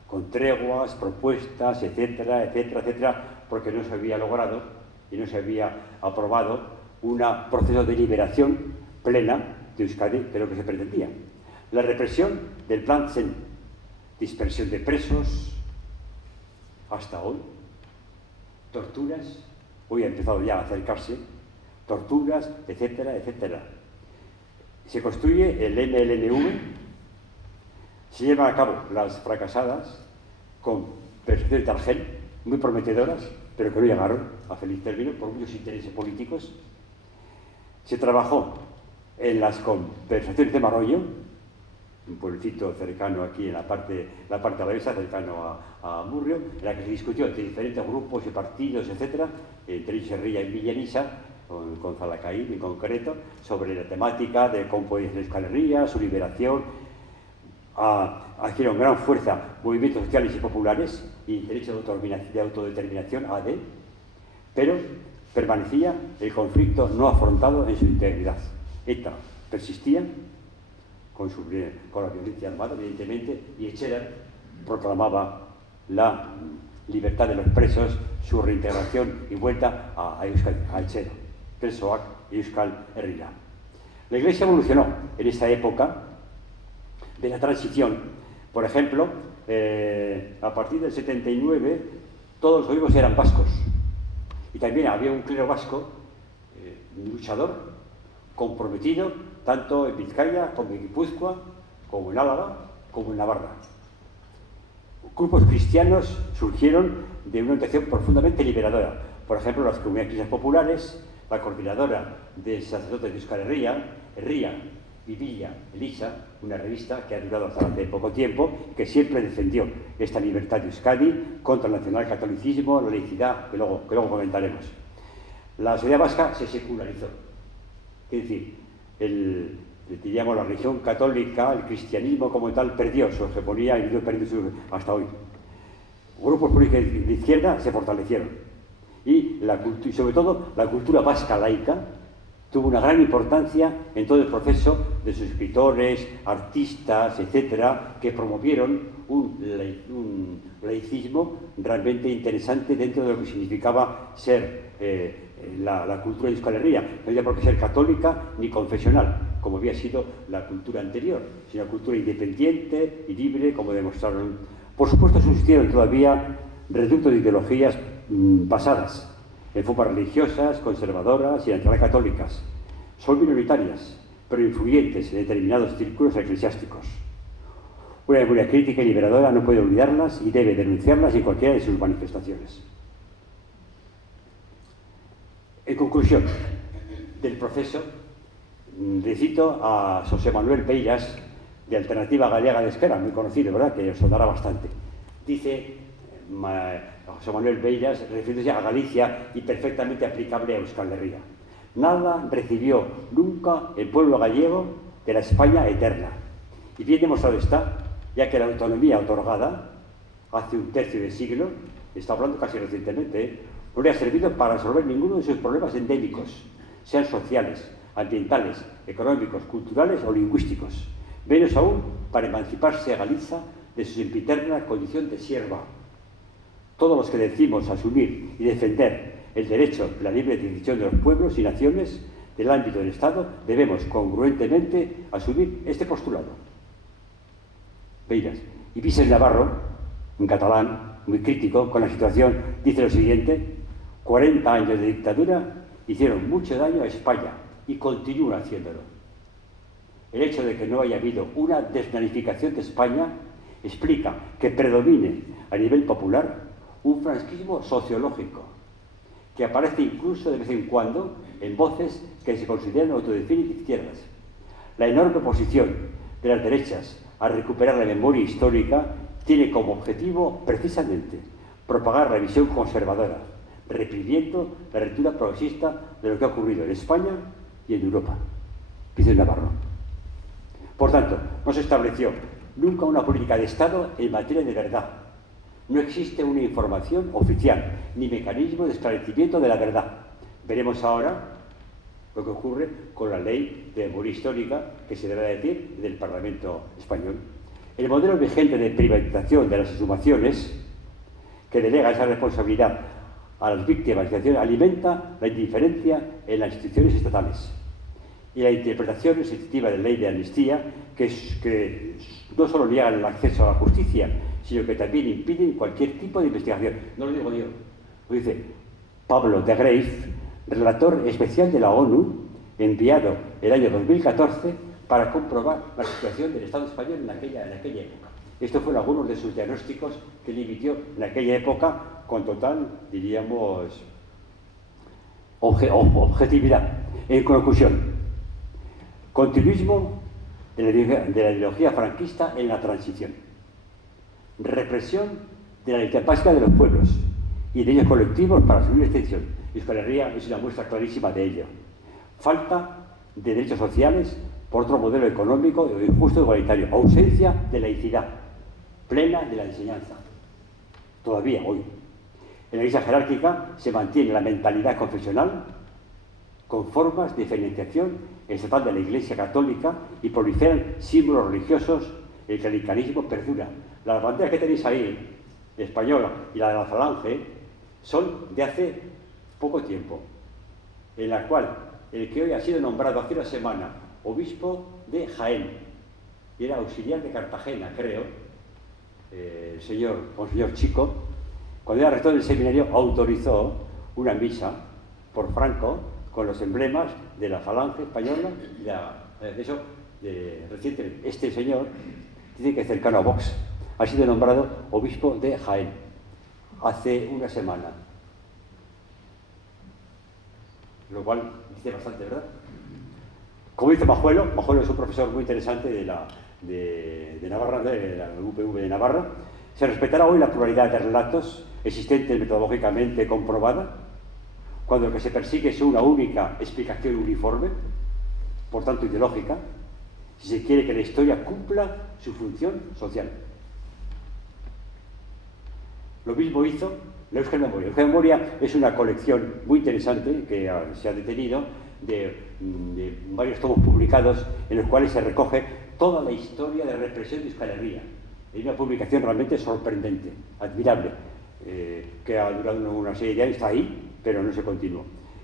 con treguas, propuestas, etcétera, etcétera, etcétera, porque no se había logrado y no se había aprobado un proceso de liberación plena de Euskadi de lo que se pretendía. La represión del Plan Zen, dispersión de presos, hasta hoy, torturas, hoy ha empezado ya a acercarse, torturas, etcétera, etcétera. Se construye el MLNV, se llevan a cabo las fracasadas con percepciones de Argel, muy prometedoras, pero que no llegaron a feliz término por muchos intereses políticos. Se trabajó en las conversaciones de Marollo, un pueblecito cercano aquí en la parte alavesa, cercano a Murrio, en la que se discutió entre diferentes grupos y partidos, etcétera, entre ellos Herrilla y Villarisa, con Zalacaín en concreto, sobre la temática de cómo podía ser Euskal Herria, su liberación. Adquirieron gran fuerza movimientos sociales y populares y derecho de autodeterminación, AD, pero permanecía el conflicto no afrontado en su integridad. ETA persistía con la violencia armada, evidentemente, y Etxerat proclamaba la libertad de los presos, su reintegración y vuelta a Etxerat, Presoak y Euskal Herria. La Iglesia evolucionó en esta época de la transición. Por ejemplo, a partir del 79, todos los obispos eran vascos. Y también había un clero vasco, luchador, comprometido, tanto en Vizcaya como en Guipúzcoa, como en Álava, como en Navarra. Grupos cristianos surgieron de una orientación profundamente liberadora. Por ejemplo, las comunidades cristianas populares, la coordinadora de sacerdotes de Euskal Herria, y Villa Elisa, una revista que ha durado hasta hace poco tiempo, que siempre defendió esta libertad de Euskadi contra el nacionalcatolicismo, la laicidad, que luego comentaremos. La sociedad vasca se secularizó. Es decir, diríamos, la religión católica, el cristianismo como tal, perdió su hegemonía y perdió hasta hoy. Grupos políticos de izquierda se fortalecieron. Y sobre todo la cultura vasca laica tuvo una gran importancia en todo el proceso de sus escritores, artistas, etcétera, que promovieron un laicismo realmente interesante dentro de lo que significaba ser la cultura de Euskal Herria. No había por qué ser católica ni confesional, como había sido la cultura anterior, sino una cultura independiente y libre, como demostraron. Por supuesto, subsistieron todavía reductos de ideologías pasadas, en formas religiosas, conservadoras y católicas. Son minoritarias, pero influyentes en determinados círculos eclesiásticos. Una memoria crítica y liberadora no puede olvidarlas y debe denunciarlas en cualquiera de sus manifestaciones. En conclusión del proceso, cito a José Manuel Beiras, de Alternativa Gallega de Esquerra, muy conocido, ¿verdad?, que os sonará bastante. Dice José Manuel Beiras, refiriéndose a Galicia y perfectamente aplicable a Euskal Herria: nada recibió nunca el pueblo gallego de la España eterna. Y bien demostrado está, ya que la autonomía otorgada hace un tercio de siglo, está hablando casi recientemente, no le ha servido para resolver ninguno de sus problemas endémicos, sean sociales, ambientales, económicos, culturales o lingüísticos. Menos aún para emanciparse a Galiza de su sempiterna condición de sierva. Todos los que decimos asumir y defender el derecho de la libre decisión de los pueblos y naciones del ámbito del Estado debemos congruentemente asumir este postulado. Beiras. Y Vicens Navarro, un catalán muy crítico con la situación, dice lo siguiente: 40 años de dictadura hicieron mucho daño a España y continúan haciéndolo. El hecho de que no haya habido una desnalificación de España explica que predomine a nivel popular un franquismo sociológico, que aparece incluso de vez en cuando en voces que se consideran autodefinidas de izquierdas. La enorme oposición de las derechas a recuperar la memoria histórica tiene como objetivo precisamente propagar la visión conservadora, reprimiendo la lectura progresista de lo que ha ocurrido en España y en Europa, dice Navarro. Por tanto, no se estableció nunca una política de Estado en materia de verdad. No existe una información oficial ni mecanismo de esclarecimiento de la verdad. Veremos ahora lo que ocurre con la ley de memoria histórica, que se debe decir del Parlamento español. El modelo vigente de privatización de las exhumaciones, que delega esa responsabilidad a las víctimas de acción, alimenta la indiferencia en las instituciones estatales y la interpretación restrictiva de la ley de amnistía, que no solo niegan el acceso a la justicia, sino que también impiden cualquier tipo de investigación. No lo digo yo, lo dice Pablo de Greiff, relator especial de la ONU, enviado el año 2014 para comprobar la situación del Estado español en aquella época. Estos fueron algunos de sus diagnósticos que él emitió en aquella época con total, diríamos, objetividad. En conclusión, continuismo de la ideología franquista en la transición, represión de la libertad básica de los pueblos y de ellos colectivos para su extensión. Euskal Herria es una muestra clarísima de ello. Falta de derechos sociales por otro modelo económico injusto e igualitario. Ausencia de laicidad plena de la enseñanza. Todavía hoy. En la Iglesia jerárquica se mantiene la mentalidad confesional con formas de diferenciación estatal de la Iglesia católica y proliferan símbolos religiosos. El clericalismo perdura. Las banderas que tenéis ahí, española y la de la Falange, son de hace poco tiempo, en la cual el que hoy ha sido nombrado hace una semana obispo de Jaén, y era auxiliar de Cartagena, creo, Monseñor Chico, cuando era rector del seminario, autorizó una misa por Franco con los emblemas de la Falange española y de eso, recientemente. Este señor dice que es cercano a Vox, ha sido nombrado obispo de Jaén hace una semana, lo cual dice bastante, ¿verdad? Como dice Majuelo es un profesor muy interesante de Navarra, de la UPV de Navarra. Se respetará hoy la pluralidad de relatos existentes metodológicamente comprobada, cuando lo que se persigue es una única explicación uniforme, por tanto ideológica, si se quiere que la historia cumpla su función social. Lo mismo hizo la Euskal Memoria. Euskal Memoria es una colección muy interesante que se ha detenido de varios tomos publicados en los cuales se recoge toda la historia de represión de Euskal Herria. Es una publicación realmente sorprendente, admirable, que ha durado una serie de años, está ahí, pero no se continuó,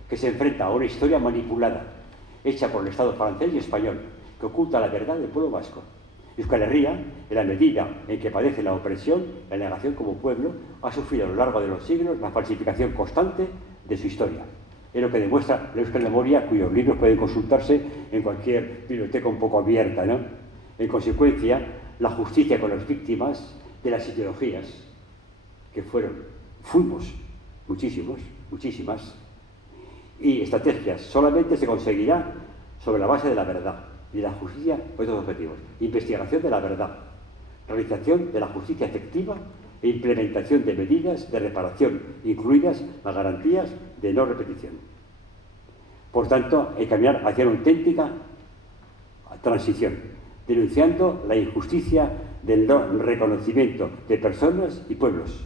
que se enfrenta a una historia manipulada, hecha por el Estado francés y español, que oculta la verdad del pueblo vasco. Euskal Herria, en la medida en que padece la opresión, la negación como pueblo, ha sufrido a lo largo de los siglos la falsificación constante de su historia. Es lo que demuestra la Euskal Memoria, cuyos libros pueden consultarse en cualquier biblioteca un poco abierta, ¿no? En consecuencia, la justicia con las víctimas de las ideologías, que fuimos muchísimas, y estrategias, solamente se conseguirá sobre la base de la verdad y la justicia por estos objetivos. Investigación de la verdad, realización de la justicia efectiva e implementación de medidas de reparación, incluidas las garantías de no repetición. Por tanto, hay que caminar hacia una auténtica transición, denunciando la injusticia del no reconocimiento de personas y pueblos.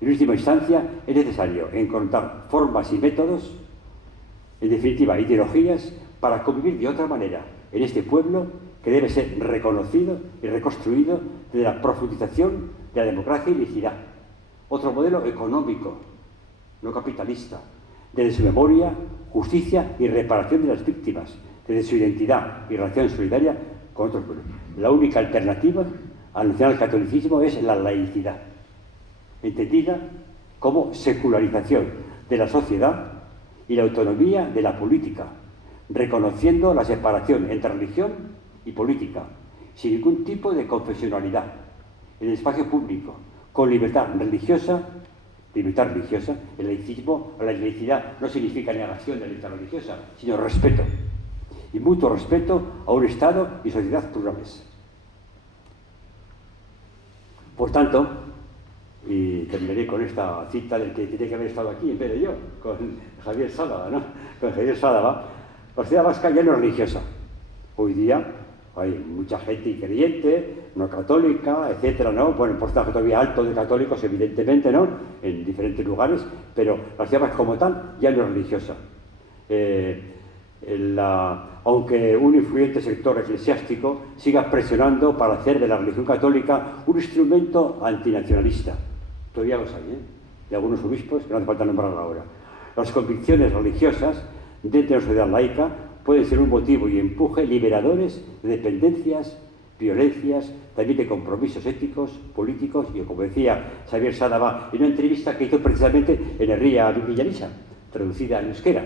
En última instancia, es necesario encontrar formas y métodos, en definitiva, ideologías, para convivir de otra manera en este pueblo que debe ser reconocido y reconstruido desde la profundización de la democracia y laicidad. Otro modelo económico, no capitalista, desde su memoria, justicia y reparación de las víctimas, desde su identidad y relación solidaria con otros pueblos. La única alternativa al nacionalcatolicismo es la laicidad, entendida como secularización de la sociedad y la autonomía de la política, reconociendo la separación entre religión y política, sin ningún tipo de confesionalidad, en el espacio público, con libertad religiosa. El laicismo, la laicidad no significa negación de la libertad religiosa, sino respeto, y mutuo respeto a un Estado y sociedad plurales. Por tanto, y terminaré con esta cita del que tiene que haber estado aquí en vez de yo, con Javier Sádava, ¿no? Con Javier Sádava, la sociedad vasca ya no es religiosa. Hoy día hay mucha gente increyente, no católica, etcétera, ¿no? Bueno, un porcentaje todavía alto de católicos, evidentemente, ¿no? En diferentes lugares, pero la sociedad vasca como tal ya no es religiosa. Aunque un influyente sector eclesiástico siga presionando para hacer de la religión católica un instrumento antinacionalista. Todavía los hay, ¿eh? De algunos obispos, que no hace falta nombrar ahora. Las convicciones religiosas dentro de la sociedad laica pueden ser un motivo y empuje liberadores de dependencias, violencias, también de compromisos éticos, políticos, y como decía Xavier Sádava en una entrevista que hizo precisamente en Herria Villarisa, traducida al euskera,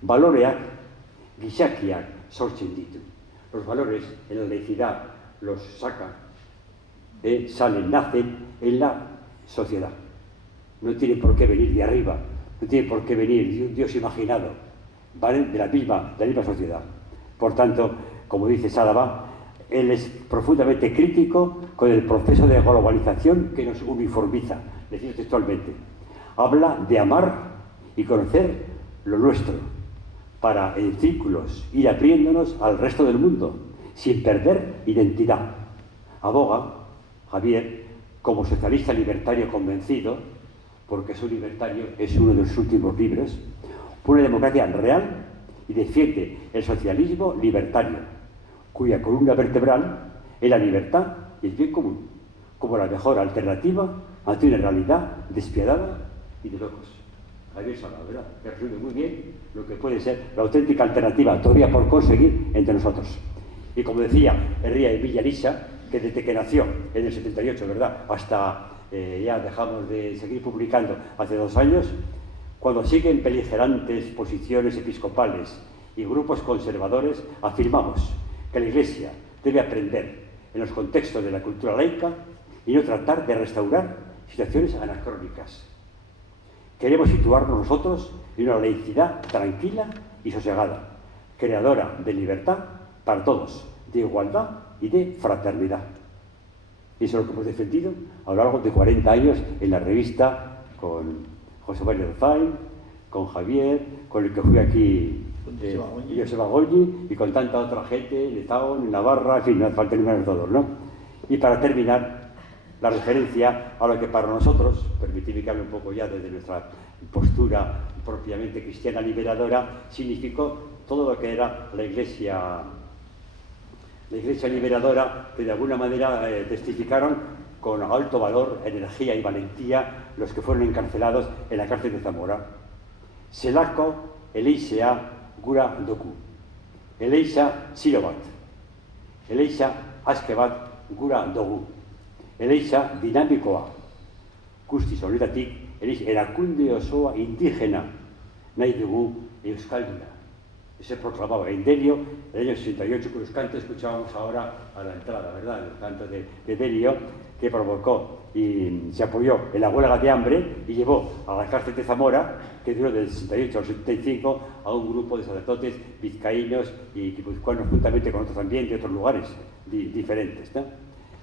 valoreak gizakiak sortzen ditu. Los valores en la laicidad los sacan, nacen en la sociedad. No tienen por qué venir de arriba, no tienen por qué venir de un Dios imaginado, ¿vale? De la misma sociedad. Por tanto, como dice Sádava, él es profundamente crítico con el proceso de globalización que nos uniformiza, decía textualmente. Habla de amar y conocer lo nuestro, para en círculos ir abriéndonos al resto del mundo, sin perder identidad. Aboga, Javier, como socialista libertario convencido, porque es un libertario, es uno de sus últimos libros, por una democracia real y defiende el socialismo libertario, cuya columna vertebral es la libertad y el bien común, como la mejor alternativa ante una realidad despiadada y de locos. Javier Sádava, ¿verdad? Que resume muy bien lo que puede ser la auténtica alternativa todavía por conseguir entre nosotros. Y como decía Herria Villarisa, que desde que nació en el 78, ¿verdad?, hasta ya dejamos de seguir publicando hace 2 años, cuando siguen beligerantes posiciones episcopales y grupos conservadores, afirmamos que la Iglesia debe aprender en los contextos de la cultura laica y no tratar de restaurar situaciones anacrónicas. Queremos situarnos nosotros en una laicidad tranquila y sosegada, creadora de libertad para todos, de igualdad y de fraternidad. Y eso es lo que hemos defendido a lo largo de 40 años en la revista con José María Zain, con Javier, con el que fui aquí, Joseba Goñi, y con tanta otra gente, Lezaun, Navarra, en fin, no hace falta ni de todos, ¿no? Y para terminar, la referencia a lo que para nosotros, permitidme que hable un poco ya desde nuestra postura propiamente cristiana liberadora, significó todo lo que era la Iglesia liberadora, que de alguna manera testificaron con alto valor, energía y valentía los que fueron encarcelados en la cárcel de Zamora. Zelako eleisea gura doku, eleisa ziro bat, eleisa aske bat gura dogu, eleisa dinamikoa, guztiz horretatik, erakunde osoa indigena nahi dugu euskalduna. Se proclamaba en Delio, en el año 68, con los cantos escuchábamos ahora a la entrada, ¿verdad? El canto de Delio, que provocó y se apoyó en la huelga de hambre y llevó a la cárcel de Zamora, que duró del 68 al 75, a un grupo de sacerdotes vizcaínos y guipuzcoanos, juntamente con otros también de otros lugares diferentes, ¿no?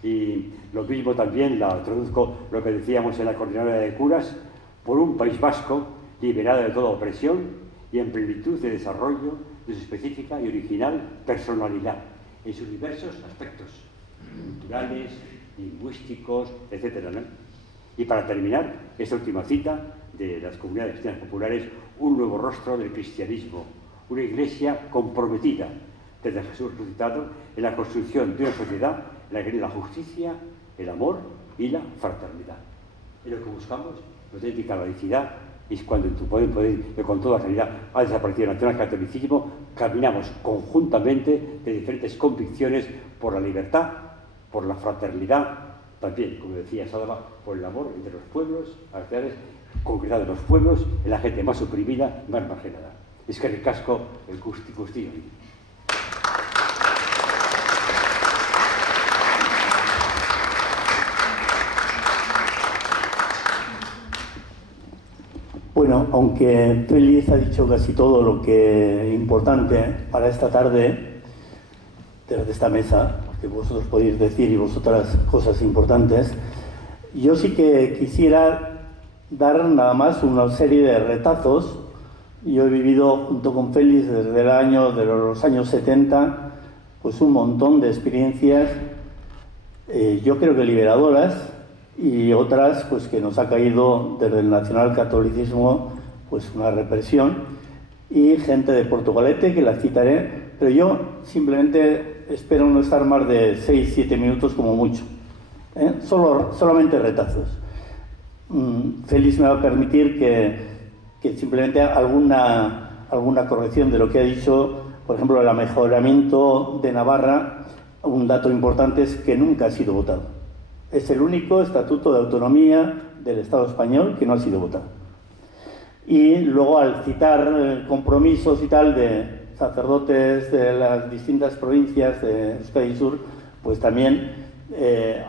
Y lo mismo también, la traduzco lo que decíamos en la coordinadora de curas, por un País Vasco liberado de toda opresión y en plenitud de desarrollo de su específica y original personalidad, en sus diversos aspectos, culturales, lingüísticos, etc., ¿no? Y para terminar, esta última cita de las comunidades cristianas populares, un nuevo rostro del cristianismo, una iglesia comprometida desde Jesús resucitado en la construcción de una sociedad en la que la justicia, el amor y la fraternidad. Es lo que buscamos, la auténtica laicidad. Y cuando con toda claridad ha desaparecido el nacionalcatolicismo, caminamos conjuntamente de diferentes convicciones por la libertad por la fraternidad, también, como decía Sadaba, por el amor entre los pueblos, las ciudades, concretamente los pueblos, en la gente más oprimida, más marginada. Es que ricasco el gustillo. Bueno, aunque Félix ha dicho casi todo lo que es importante para esta tarde, desde esta mesa, que vosotros podéis decir y vosotras cosas importantes, yo sí que quisiera dar nada más una serie de retazos. Yo he vivido junto con Félix desde los años 70, pues un montón de experiencias, yo creo que liberadoras, y otras pues que nos ha caído desde el nacionalcatolicismo pues una represión, y gente de Portugalete que la citaré, pero yo simplemente espero no estar más de 6-7 minutos como mucho, solamente retazos. Félix me va a permitir que simplemente alguna corrección de lo que ha dicho. Por ejemplo, el mejoramiento de Navarra, un dato importante es que nunca ha sido votado. Es el único estatuto de autonomía del Estado español que no ha sido votado. Y luego, al citar compromisos y tal de sacerdotes de las distintas provincias de Euskadi Sur, pues también,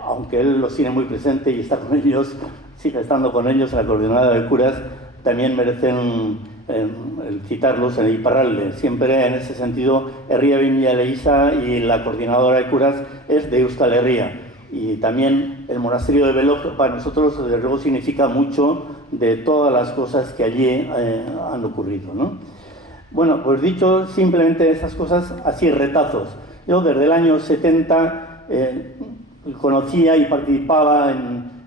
aunque él los tiene muy presente y está con ellos, sigue estando con ellos en la coordinadora de curas, también merecen el citarlos en el Iparralde. Siempre en ese sentido, Herria Vimilla Leísa y la coordinadora de curas es de Euskal Herria. Y también el monasterio de Belok para nosotros, desde luego, significa mucho de todas las cosas que allí han ocurrido, ¿no? Bueno, pues dicho simplemente esas cosas, así retazos. Yo desde el año 70 conocía y participaba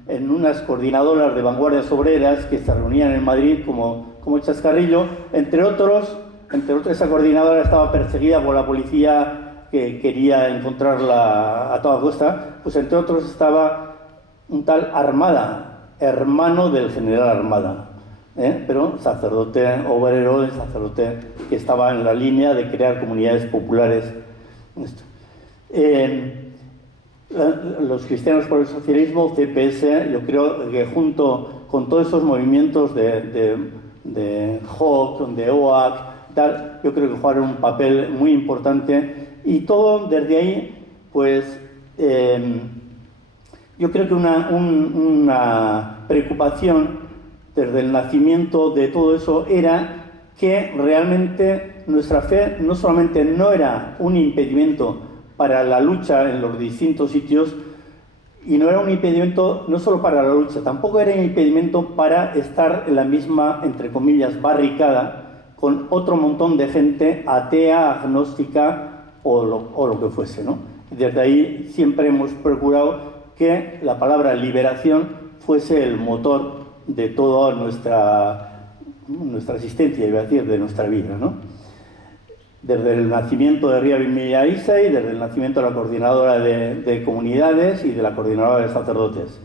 en unas coordinadoras de vanguardias obreras que se reunían en Madrid como chascarrillo. Entre otros, esa coordinadora estaba perseguida por la policía que quería encontrarla a toda costa. Pues entre otros estaba un tal Armada, hermano del general Armada, pero sacerdote obrero, sacerdote que estaba en la línea de crear comunidades populares. Los Cristianos por el Socialismo, CPS, yo creo que junto con todos esos movimientos de JOC, de OAC, tal, yo creo que jugaron un papel muy importante, y todo desde ahí, pues yo creo que una preocupación desde el nacimiento de todo eso era que realmente nuestra fe no solamente no era un impedimento para la lucha en los distintos sitios, y no era un impedimento no solo para la lucha, tampoco era un impedimento para estar en la misma, entre comillas, barricada con otro montón de gente atea, agnóstica o lo que fuese, ¿no? Desde ahí siempre hemos procurado que la palabra liberación fuese el motor de toda nuestra existencia, iba a decir, de nuestra vida, ¿no? Desde el nacimiento de Herria Vimilla Leísa y desde el nacimiento de la coordinadora de comunidades y de la coordinadora de sacerdotes.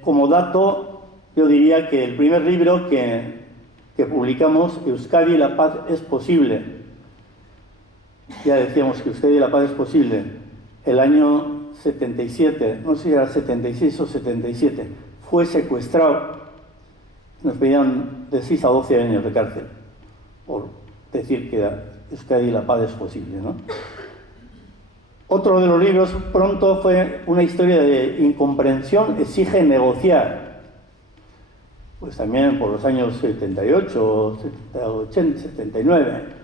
Como dato, yo diría que el primer libro que publicamos, Euskadi, la paz es posible, ya decíamos que Euskadi, la paz es posible, el año 77, no sé si era 76 o 77, fue secuestrado. Nos pedían de 6 a 12 años de cárcel por decir que Euskadi, la paz es posible, ¿no? Otro de los libros pronto fue una historia de incomprensión exige negociar. Pues también por los años 78, 80, 79.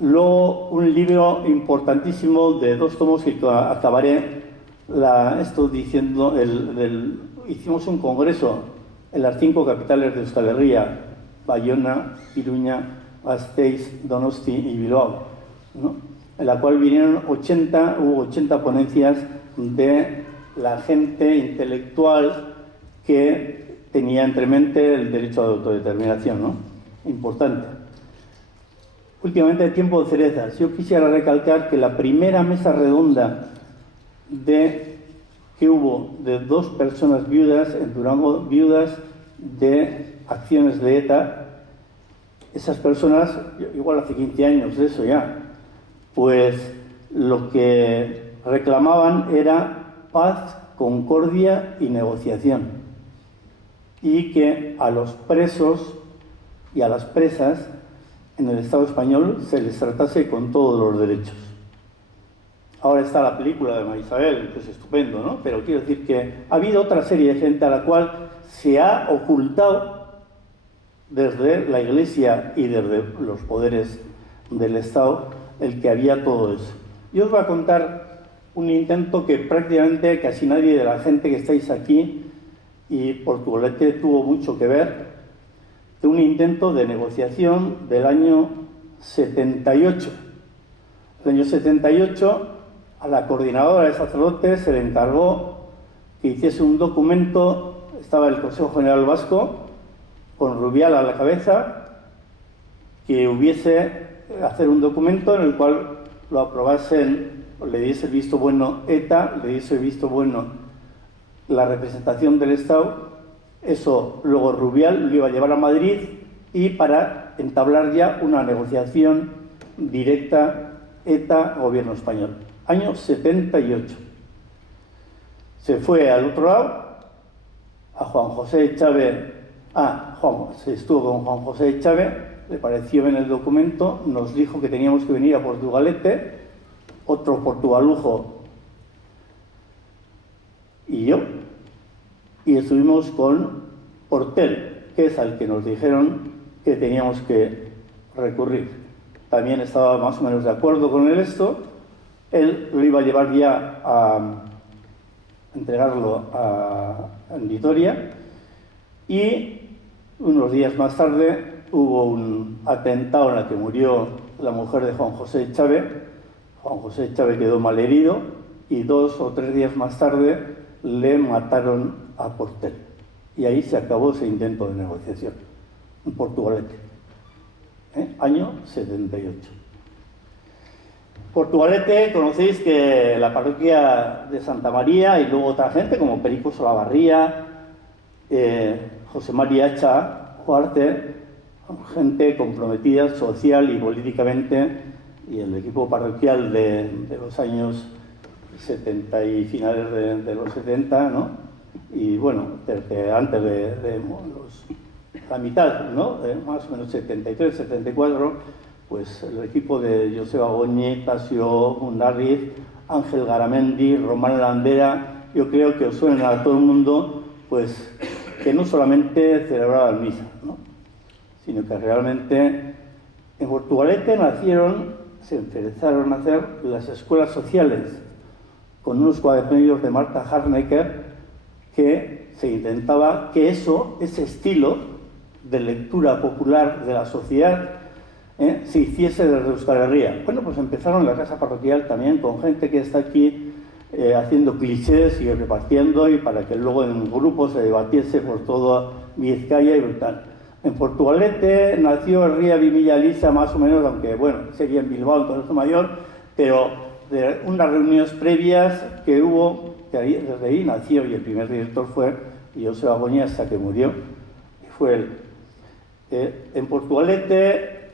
Luego un libro importantísimo de 2 tomos que acabaré esto diciendo, hicimos un congreso en las 5 capitales de Euskal Herria, Bayona, Iruña, Gasteiz, Donosti y Bilbao, ¿no? En la cual hubo 80 ponencias de la gente intelectual que tenía entre mente el derecho a la autodeterminación, ¿no? Importante. Últimamente, tiempo de cerezas. Yo quisiera recalcar que la primera mesa redonda que hubo de 2 personas viudas en Durango, viudas de acciones de ETA, esas personas, igual hace 15 años de eso ya, pues lo que reclamaban era paz, concordia y negociación, y que a los presos y a las presas en el Estado español se les tratase con todos los derechos. Ahora está la película de María Isabel, que es estupendo, ¿no? Pero quiero decir que ha habido otra serie de gente a la cual se ha ocultado desde la Iglesia y desde los poderes del Estado el que había todo eso. Yo os voy a contar un intento que prácticamente casi nadie de la gente que estáis aquí, y Portugalete tuvo mucho que ver, de un intento de negociación del año 78. El año 78, a la coordinadora de sacerdotes se le encargó que hiciese un documento, estaba el Consejo General Vasco, con Rubial a la cabeza, que hacer un documento en el cual lo aprobasen, le diese el visto bueno ETA, le diese el visto bueno la representación del Estado. Eso luego Rubial lo iba a llevar a Madrid, y para entablar ya una negociación directa ETA-Gobierno español. Año 78. Se fue al otro lado, a Juan José Chávez. Se estuvo con Juan José Chávez, le pareció bien el documento, nos dijo que teníamos que venir a Portugalete, otro portugalujo y yo, y estuvimos con Portel, que es al que nos dijeron que teníamos que recurrir. También estaba más o menos de acuerdo con esto. Él lo iba a llevar ya a entregarlo en Vitoria, y unos días más tarde hubo un atentado en el que murió la mujer de Juan José Chávez. Juan José Chávez quedó malherido, y 2 o 3 días más tarde le mataron a Portel. Y ahí se acabó ese intento de negociación, en Portugalete, año 78. Portugalete, conocéis que la parroquia de Santa María, y luego otra gente como Perico Solabarría, José María Hacha Juarte, gente comprometida social y políticamente, y el equipo parroquial de los años 70 y finales de los 70, ¿no? Y bueno, desde antes de la mitad, ¿no? Más o menos 73, 74, pues el equipo de Joseba Goñi, Tasio Mundarriz, Ángel Garamendi, Román Landera, yo creo que os suena a todo el mundo, pues que no solamente celebraban misa, ¿no? Sino que realmente en Portugalete se empezaron a hacer las escuelas sociales con unos cuadernillos de Marta Harnecker, que se intentaba que ese estilo de lectura popular de la sociedad se hiciese desde Euskal Herria. Bueno, pues empezaron en la casa parroquial también con gente que está aquí haciendo clichés y repartiendo, y para que luego en grupo se debatiese por toda Vizcaya y tal. En Portugalete nació Herria Vimilla Lisa, más o menos, aunque bueno, sería en Bilbao, en Colegio Mayor, pero de unas reuniones previas que hubo, que desde ahí nació, y el primer director fue Joseba Goñi hasta que murió, y fue él. En Portugalete,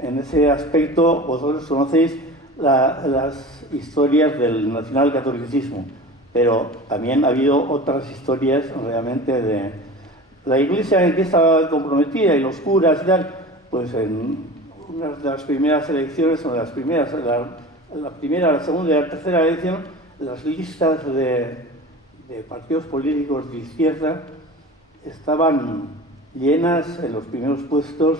en ese aspecto, vosotros conocéis las historias del nacionalcatolicismo, pero también ha habido otras historias realmente de la Iglesia en que estaba comprometida, y los curas y tal. Pues en una de las primeras elecciones, o de las primeras, la primera, la segunda y la tercera elección, las listas de partidos políticos de izquierda estaban llenas en los primeros puestos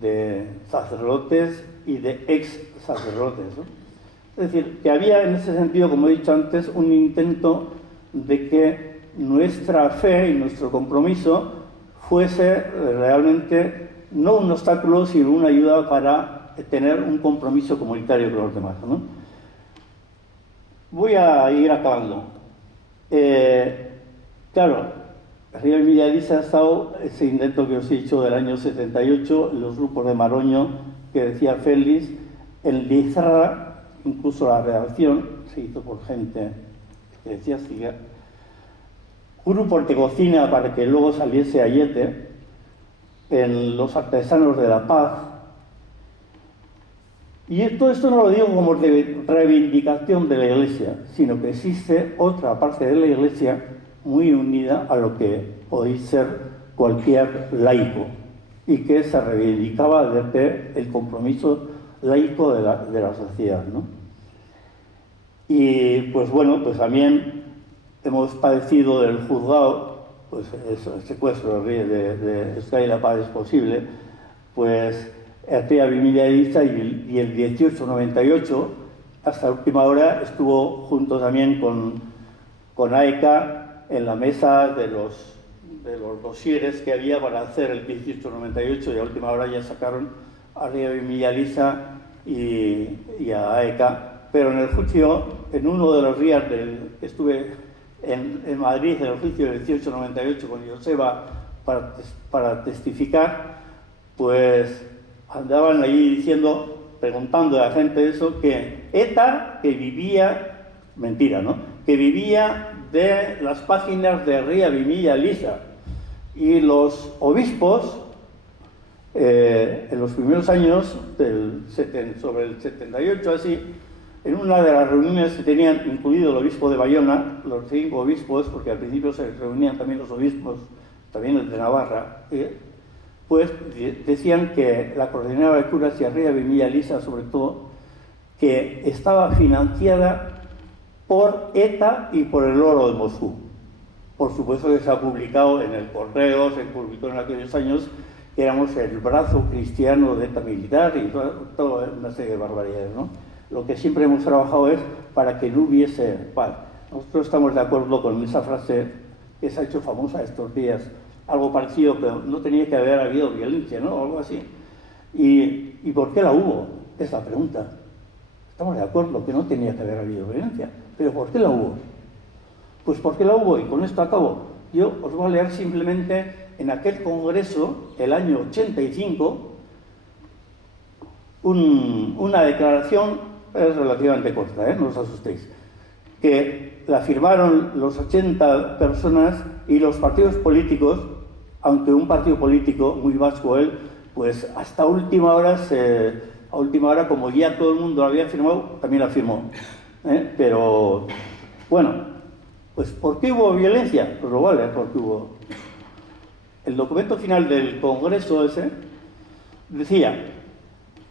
de sacerdotes y de ex sacerdotes, ¿no? Es decir, que había en ese sentido, como he dicho antes, un intento de que nuestra fe y nuestro compromiso fuese realmente no un obstáculo, sino una ayuda para tener un compromiso comunitario con los demás, ¿no? Voy a ir acabando. Claro, Herria Vimilla Lisa ha estado ese intento que os he dicho del año 78, los grupos de Maroño, que decía Félix, en Lizarra, incluso la redacción se hizo por gente que decía Siga, grupos de cocina para que luego saliese Ayete, en los artesanos de la paz, Y todo esto no lo digo como de reivindicación de la Iglesia, sino que existe otra parte de la Iglesia muy unida a lo que podéis ser cualquier laico, y que se reivindicaba desde el compromiso laico de la sociedad, ¿no? Y pues bueno, pues también hemos padecido del juzgado, pues eso, el secuestro de Euskadi la paz es posible, pues Artea Bimilla y el 1898, hasta última hora, estuvo junto también con AECA en la mesa de los dosieres que había para hacer el 1898, y a última hora ya sacaron a Artea Bimilla y a AECA. Pero en el juicio, en uno de los días que estuve en Madrid, en el juicio del 1898 con Joseba para testificar, pues andaban ahí preguntando a la gente eso, que ETA, que vivía, mentira, ¿no?, que vivía de las páginas de Ría Bimilla Lisa, y los obispos, en los primeros años, sobre el 78 así, en una de las reuniones que tenían, incluido el obispo de Bayona, los 5 obispos, porque al principio se reunían también los obispos, también el de Navarra, pues decían que la Coordinadora de Curas y Arría Bimilla Lisa, sobre todo, que estaba financiada por ETA y por el oro de Moscú. Por supuesto que se ha publicado en el Correo, se publicó en aquellos años que éramos el brazo cristiano de ETA militar y toda una serie de barbaridades, ¿no? Lo que siempre hemos trabajado es para que no hubiese paz. Nosotros estamos de acuerdo con esa frase que se ha hecho famosa estos días, algo parecido, pero no tenía que haber habido violencia, ¿no? O algo así. ¿Y por qué la hubo? Es la pregunta. Estamos de acuerdo que no tenía que haber habido violencia, pero ¿por qué la hubo? Pues porque la hubo, y con esto acabo. Yo os voy a leer simplemente en aquel congreso, el año 85, una declaración, es relativamente corta, no os asustéis, que la firmaron los 80 personas y los partidos políticos, aunque un partido político muy vasco él, pues hasta última hora, como ya todo el mundo lo había firmado, también la firmó. Pero, bueno, pues ¿por qué hubo violencia? Pues lo vale, porque hubo. El documento final del Congreso ese decía: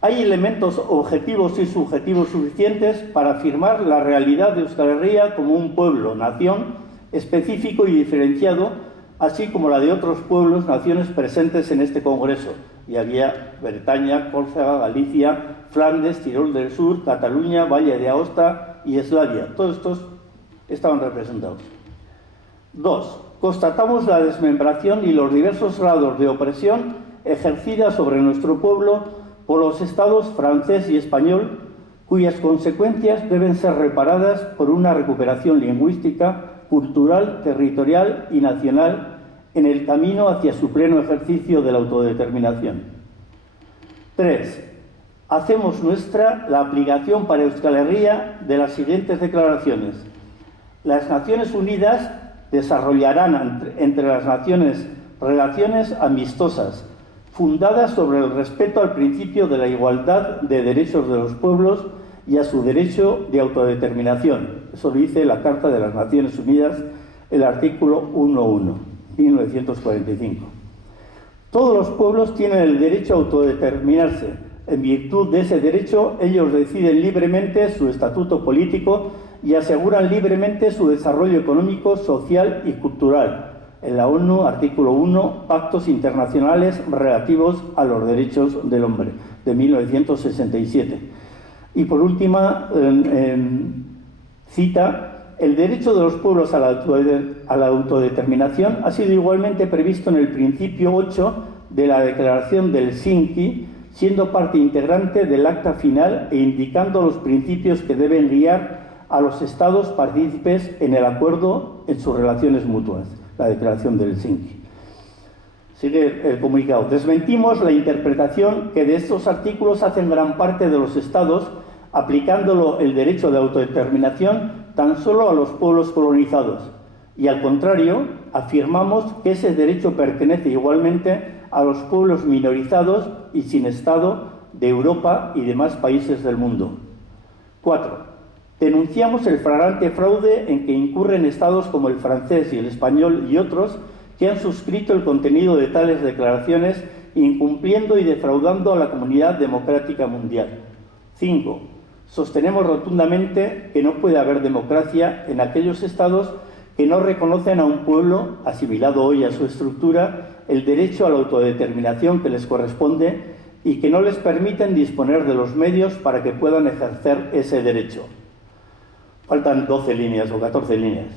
hay elementos objetivos y subjetivos suficientes para afirmar la realidad de Euskal Herria como un pueblo, nación específico y diferenciado, así como la de otros pueblos, naciones presentes en este Congreso. Y había Bretaña, Córcega, Galicia, Flandes, Tirol del Sur, Cataluña, Valle de Aosta y Eslavia. Todos estos estaban representados. 2. Constatamos la desmembración y los diversos grados de opresión ejercida sobre nuestro pueblo por los estados francés y español, cuyas consecuencias deben ser reparadas por una recuperación lingüística, cultural, territorial y nacional en el camino hacia su pleno ejercicio de la autodeterminación. 3. Hacemos nuestra la aplicación para Euskal Herria de las siguientes declaraciones. Las Naciones Unidas desarrollarán entre las naciones relaciones amistosas, fundadas sobre el respeto al principio de la igualdad de derechos de los pueblos y a su derecho de autodeterminación. Eso lo dice la Carta de las Naciones Unidas, el artículo 1.1, 1945. Todos los pueblos tienen el derecho a autodeterminarse. En virtud de ese derecho, ellos deciden libremente su estatuto político y aseguran libremente su desarrollo económico, social y cultural. En la ONU, artículo 1, Pactos Internacionales Relativos a los Derechos del Hombre, de 1967. Y por última, cita: el derecho de los pueblos a la autodeterminación ha sido igualmente previsto en el principio 8 de la Declaración de Helsinki, siendo parte integrante del acta final e indicando los principios que deben guiar a los estados partícipes en el acuerdo en sus relaciones mutuas. La Declaración de Helsinki. Sigue el comunicado. Desmentimos la interpretación que de estos artículos hacen gran parte de los estados, aplicándolo el derecho de autodeterminación tan solo a los pueblos colonizados. Y al contrario, afirmamos que ese derecho pertenece igualmente a los pueblos minorizados y sin estado de Europa y demás países del mundo. 4. Denunciamos el flagrante fraude en que incurren estados como el francés y el español y otros que han suscrito el contenido de tales declaraciones, incumpliendo y defraudando a la comunidad democrática mundial. 5. Sostenemos rotundamente que no puede haber democracia en aquellos estados que no reconocen a un pueblo, asimilado hoy a su estructura, el derecho a la autodeterminación que les corresponde y que no les permiten disponer de los medios para que puedan ejercer ese derecho. Faltan 12 líneas o 14 líneas.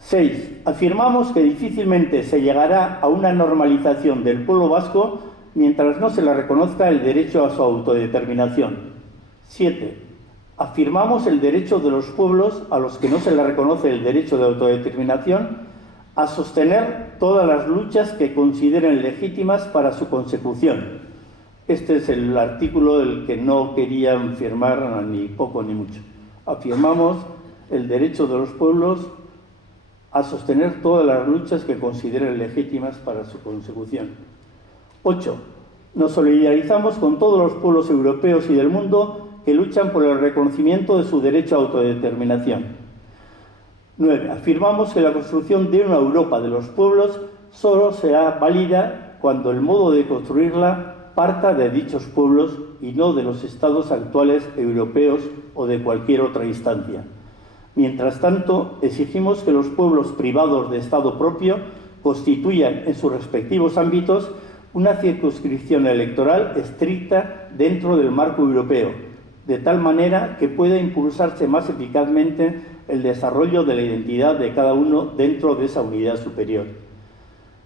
6. Afirmamos que difícilmente se llegará a una normalización del pueblo vasco mientras no se le reconozca el derecho a su autodeterminación. 7. Afirmamos el derecho de los pueblos a los que no se les reconoce el derecho de autodeterminación a sostener todas las luchas que consideren legítimas para su consecución. Este es el artículo del que no querían firmar ni poco ni mucho. Afirmamos el derecho de los pueblos a sostener todas las luchas que consideren legítimas para su consecución. 8. Nos solidarizamos con todos los pueblos europeos y del mundo que luchan por el reconocimiento de su derecho a autodeterminación. 9. Afirmamos que la construcción de una Europa de los pueblos solo será válida cuando el modo de construirla parta de dichos pueblos y no de los estados actuales europeos o de cualquier otra instancia. Mientras tanto, exigimos que los pueblos privados de Estado propio constituyan en sus respectivos ámbitos una circunscripción electoral estricta dentro del marco europeo, de tal manera que pueda impulsarse más eficazmente el desarrollo de la identidad de cada uno dentro de esa unidad superior.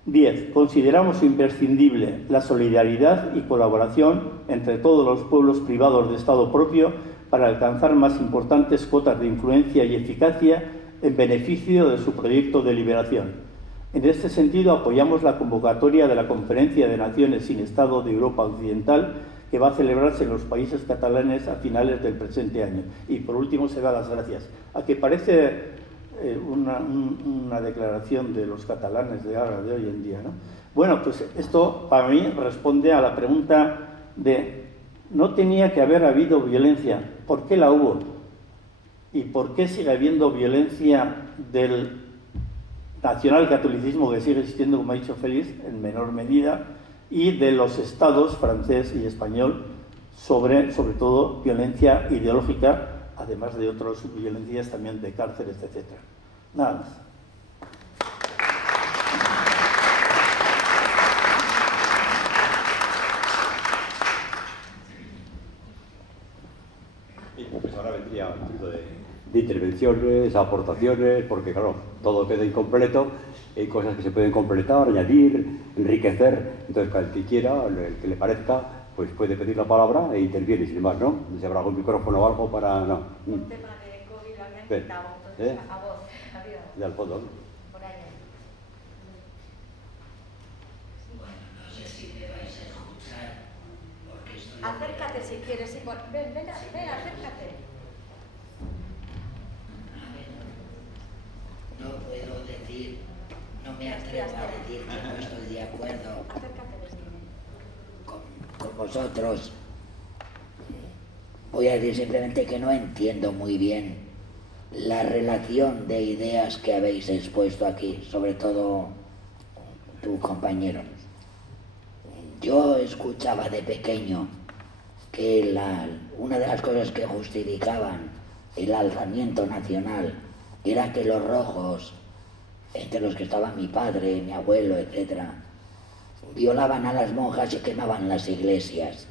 10. Consideramos imprescindible la solidaridad y colaboración entre todos los pueblos privados de Estado propio para alcanzar más importantes cuotas de influencia y eficacia en beneficio de su proyecto de liberación. En este sentido, apoyamos la convocatoria de la Conferencia de Naciones sin Estado de Europa Occidental, que va a celebrarse en los países catalanes a finales del presente año. Y por último, se da las gracias. A que parece una declaración de los catalanes de ahora, de hoy en día, ¿no? Bueno, pues esto para mí responde a la pregunta de no tenía que haber habido violencia. ¿Por qué la hubo? ¿Y por qué sigue habiendo violencia del nacionalcatolicismo, que sigue existiendo, como ha dicho Félix, en menor medida, y de los estados francés y español, sobre todo violencia ideológica, además de otras violencias también de cárceles, etc. Nada más. Y pues ahora vendría un tipo de intervenciones, aportaciones, porque claro, todo queda incompleto, hay cosas que se pueden completar, añadir, enriquecer. Entonces, el que quiera, el que le parezca, pues puede pedir la palabra e interviene, sin más, ¿no? Si habrá algún micrófono o algo para... No. Un tema de COVID lo habían quitado, entonces a voz, adiós. De al fondo, ¿no? Por ahí. No sé si me vais a escuchar, porque estoy... Acércate si quieres, ven, acércate. No puedo decir, no me atrevo a decir que no estoy de acuerdo con vosotros. Voy a decir simplemente que no entiendo muy bien la relación de ideas que habéis expuesto aquí, sobre todo tu compañero. Yo escuchaba de pequeño que una de las cosas que justificaban el alzamiento nacional era que los rojos, entre los que estaban mi padre, mi abuelo, etc., violaban a las monjas y quemaban las iglesias.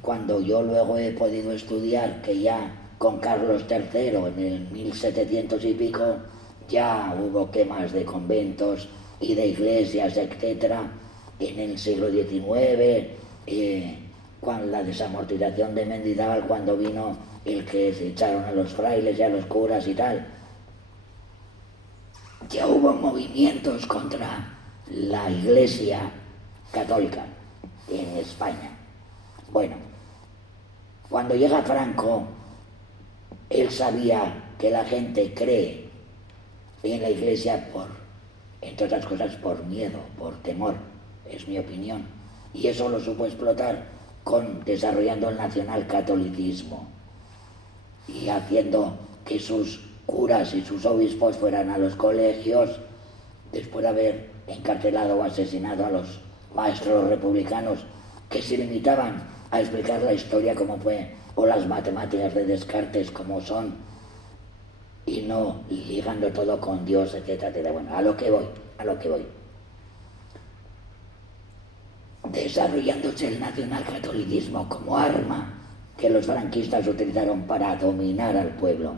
Cuando yo luego he podido estudiar que ya con Carlos III, en el 1700 y pico, ya hubo quemas de conventos y de iglesias, etc., en el siglo XIX, con la desamortización de Mendizábal, cuando vino el que se echaron a los frailes y a los curas y tal. Ya hubo movimientos contra la Iglesia católica en España. Bueno, cuando llega Franco, él sabía que la gente cree en la Iglesia entre otras cosas, por miedo, por temor, es mi opinión. y eso lo supo explotar desarrollando el nacionalcatolicismo y haciendo que sus curas y sus obispos fueran a los colegios después de haber encarcelado o asesinado a los maestros republicanos que se limitaban a explicar la historia como fue o las matemáticas de Descartes como son y no ligando todo con Dios, etcétera, etcétera. Bueno, a lo que voy. Desarrollándose el nacionalcatolicismo como arma que los franquistas utilizaron para dominar al pueblo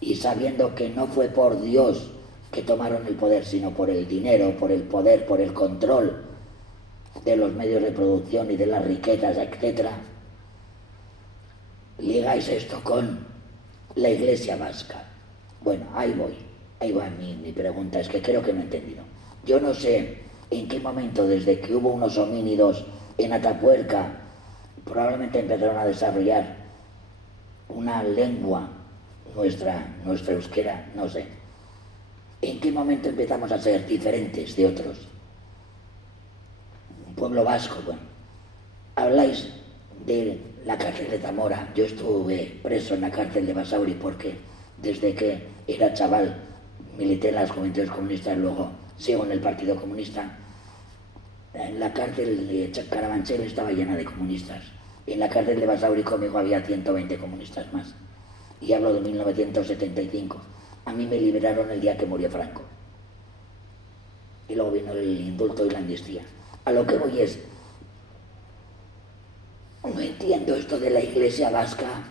y sabiendo que no fue por Dios que tomaron el poder, sino por el dinero, por el poder, por el control de los medios de producción y de las riquezas, etc. Ligáis esto con la Iglesia vasca. Bueno, ahí va mi pregunta, es que creo que no he entendido. Yo no sé en qué momento, desde que hubo unos homínidos en Atapuerca, probablemente empezaron a desarrollar una lengua, nuestra euskera, no sé. ¿En qué momento empezamos a ser diferentes de otros? Un pueblo vasco, bueno. Habláis de la cárcel de Zamora. Yo estuve preso en la cárcel de Basauri porque desde que era chaval milité en las juventudes comunistas, luego sigo en el Partido Comunista. En la cárcel de Carabanchel estaba llena de comunistas. En la cárcel de Basauri conmigo había 120 comunistas más. Y hablo de 1975. A mí me liberaron el día que murió Franco. Y luego vino el indulto y la amnistía. A lo que voy es, no entiendo esto de la Iglesia vasca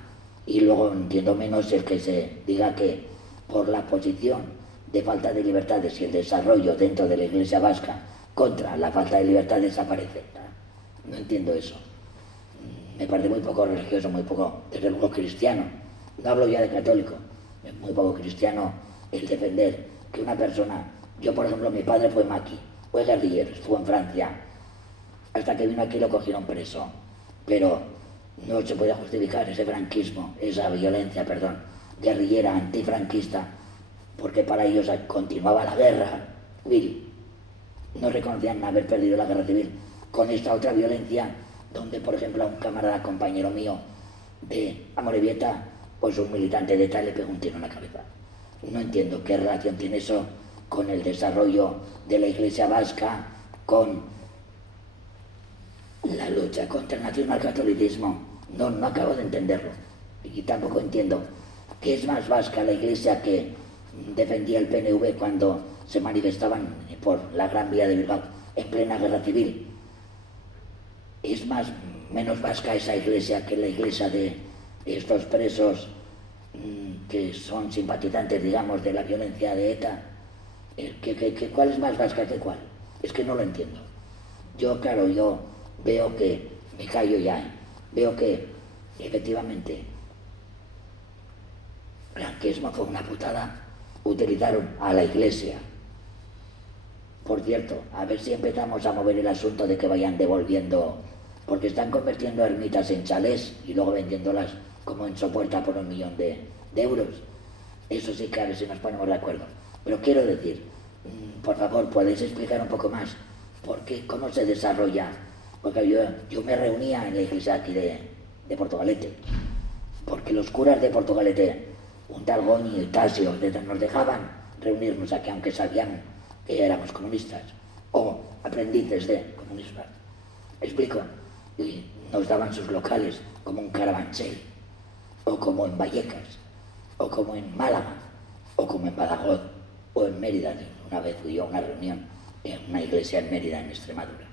y luego entiendo menos el que se diga que por la posición de falta de libertades y el desarrollo dentro de la Iglesia vasca contra la falta de libertad desaparece. No entiendo eso. Me parece muy poco religioso, muy poco, desde luego cristiano. No hablo ya de católico, es muy poco cristiano el defender que una persona... Yo, por ejemplo, mi padre fue maqui, fue guerrillero, estuvo en Francia. Hasta que vino aquí lo cogieron preso. Pero no se puede justificar ese franquismo, esa violencia, guerrillera, antifranquista, porque para ellos continuaba la guerra civil. No reconocían haber perdido la guerra civil. Con esta otra violencia, donde, por ejemplo, a un camarada, compañero mío de Amorebieta, pues un militante de ETA le pegó un tiro en la cabeza. No entiendo qué relación tiene eso con el desarrollo de la Iglesia vasca, con la lucha contra el nacionalcatolicismo. No acabo de entenderlo. Y tampoco entiendo qué es más vasca la Iglesia que defendía el PNV cuando se manifestaban por la Gran Vía de Bilbao en plena guerra civil. Es menos vasca esa Iglesia que la Iglesia de estos presos que son simpatizantes, digamos, de la violencia de ETA. ¿Cuál es más vasca que cuál? Es que no lo entiendo. Yo veo que, me callo ya, veo que efectivamente el franquismo fue una putada, utilizaron a la Iglesia. Por cierto, a ver si empezamos a mover el asunto de que vayan devolviendo, porque están convirtiendo ermitas en chalés y luego vendiéndolas como en Sopuerta por 1 millón de euros. Eso sí que a ver si nos ponemos de acuerdo. Pero quiero decir, por favor, ¿podéis explicar un poco más cómo se desarrolla? Porque yo me reunía en la iglesia aquí de Portugalete, porque los curas de Portugalete, un tal Goñi y Tasio, nos dejaban reunirnos aquí, aunque sabían que éramos comunistas, o aprendices de comunismo. ¿Explico? Y nos daban sus locales, como en Carabanchel, o como en Vallecas, o como en Málaga, o como en Badajoz, o en Mérida. Una vez fui yo a una reunión en una iglesia en Mérida, en Extremadura.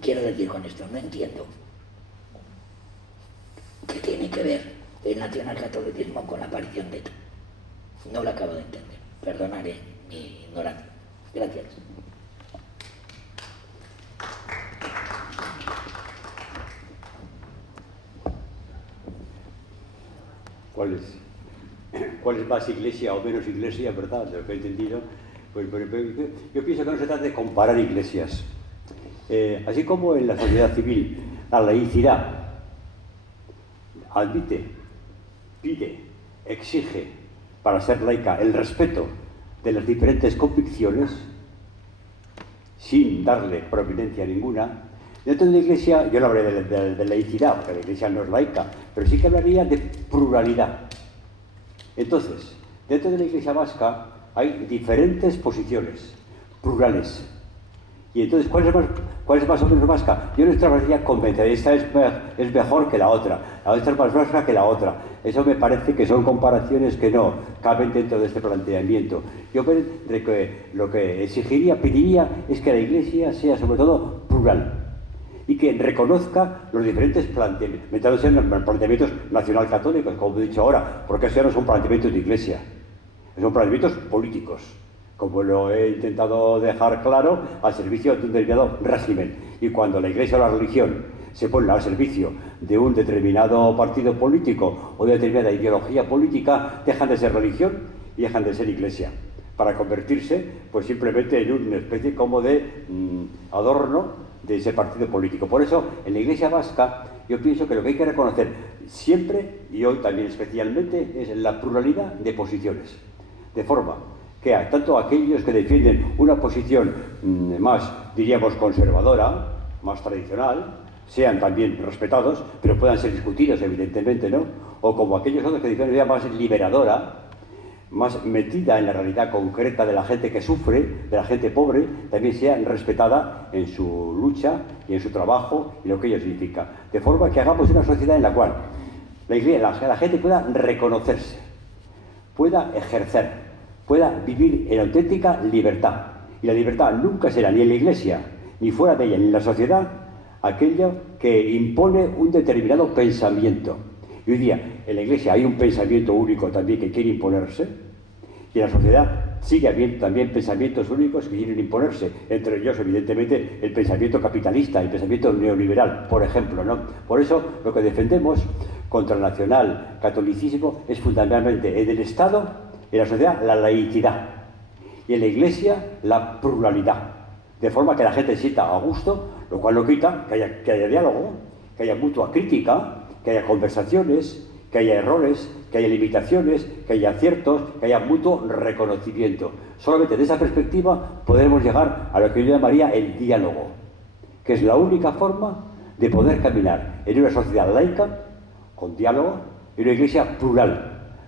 Quiero decir con esto, no entiendo qué tiene que ver el nacionalcatolicismo con la aparición de ETA. No lo acabo de entender. Perdonaré mi ignorancia. Gracias. ¿Cuál es más iglesia o menos iglesia, verdad? De lo que he entendido. Pues, yo pienso que no se trata de comparar iglesias. Así como en la sociedad civil la laicidad admite, pide, exige para ser laica el respeto de las diferentes convicciones, sin darle prominencia ninguna. Dentro de la Iglesia, yo no hablaré de laicidad, porque la Iglesia no es laica, pero sí que hablaría de pluralidad. Entonces, dentro de la Iglesia vasca hay diferentes posiciones, plurales. Y entonces, ¿cuál es más o menos vasca? Yo no estaría convencida, esta es mejor que la otra es más vasca que la otra. Eso me parece que son comparaciones que no caben dentro de este planteamiento. Yo lo que pediría es que la Iglesia sea sobre todo plural y que reconozca los diferentes planteamientos nacional-católicos, como he dicho ahora, porque eso no son planteamientos de Iglesia, son planteamientos políticos, como lo he intentado dejar claro, al servicio de un determinado régimen. Y cuando la Iglesia o la religión se ponen al servicio de un determinado partido político o de determinada ideología política, dejan de ser religión y dejan de ser Iglesia, para convertirse pues simplemente en una especie como de adorno de ese partido político. Por eso, en la Iglesia vasca, yo pienso que lo que hay que reconocer siempre, y hoy también especialmente, es la pluralidad de posiciones. De forma que tanto aquellos que defienden una posición más, diríamos, conservadora, más tradicional, sean también respetados, pero puedan ser discutidos, evidentemente, ¿no? O como aquellos otros que defienden una idea más liberadora, más metida en la realidad concreta de la gente que sufre, de la gente pobre, también sea respetada en su lucha y en su trabajo y lo que ello significa. De forma que hagamos una sociedad en la cual la gente pueda reconocerse, pueda ejercer, pueda vivir en auténtica libertad. Y la libertad nunca será ni en la Iglesia, ni fuera de ella, ni en la sociedad, aquello que impone un determinado pensamiento. Y hoy día en la Iglesia hay un pensamiento único también que quiere imponerse, y en la sociedad sigue habiendo también pensamientos únicos que quieren imponerse, entre ellos evidentemente el pensamiento capitalista, el pensamiento neoliberal, por ejemplo, ¿no? Por eso lo que defendemos contra el nacional catolicismo es fundamentalmente en el Estado, en la sociedad, la laicidad, y en la Iglesia la pluralidad, de forma que la gente se sienta a gusto, lo cual no quita que haya diálogo, que haya mutua crítica, que haya conversaciones, que haya errores, que haya limitaciones, que haya aciertos, que haya mutuo reconocimiento. Solamente de esa perspectiva podremos llegar a lo que yo llamaría el diálogo, que es la única forma de poder caminar en una sociedad laica, con diálogo, y una Iglesia plural,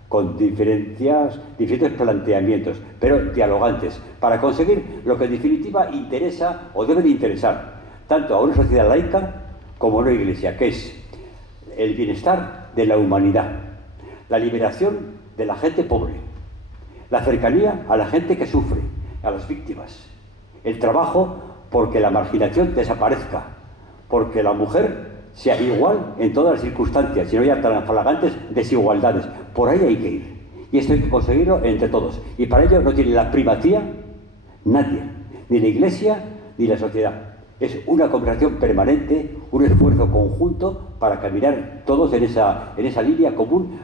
con diferentes planteamientos, pero dialogantes, para conseguir lo que en definitiva interesa o debe de interesar tanto a una sociedad laica como a una Iglesia, que es el bienestar de la humanidad, la liberación de la gente pobre, la cercanía a la gente que sufre, a las víctimas, el trabajo porque la marginación desaparezca, porque la mujer sea igual en todas las circunstancias y no haya tan flagantes desigualdades. Por ahí hay que ir. Y esto hay que conseguirlo entre todos. Y para ello no tiene la primacía nadie, ni la Iglesia ni la sociedad. Es una conversación permanente, un esfuerzo conjunto para caminar todos en esa línea común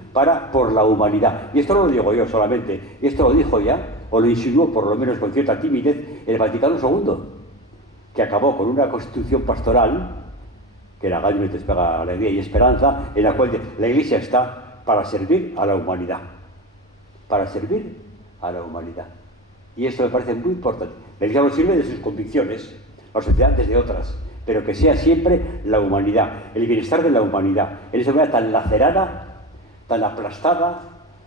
por la humanidad. Y esto no lo digo yo solamente, esto lo dijo ya, o lo insinuó por lo menos con cierta timidez, el Vaticano II, que acabó con una constitución pastoral, que era Gaudium et Spes, alegría y esperanza, en la cual la Iglesia está para servir a la humanidad. Para servir a la humanidad. Y esto me parece muy importante. La Iglesia no sirve de sus convicciones, la sociedad desde otras, pero que sea siempre la humanidad, el bienestar de la humanidad, en esa manera tan lacerada, tan aplastada,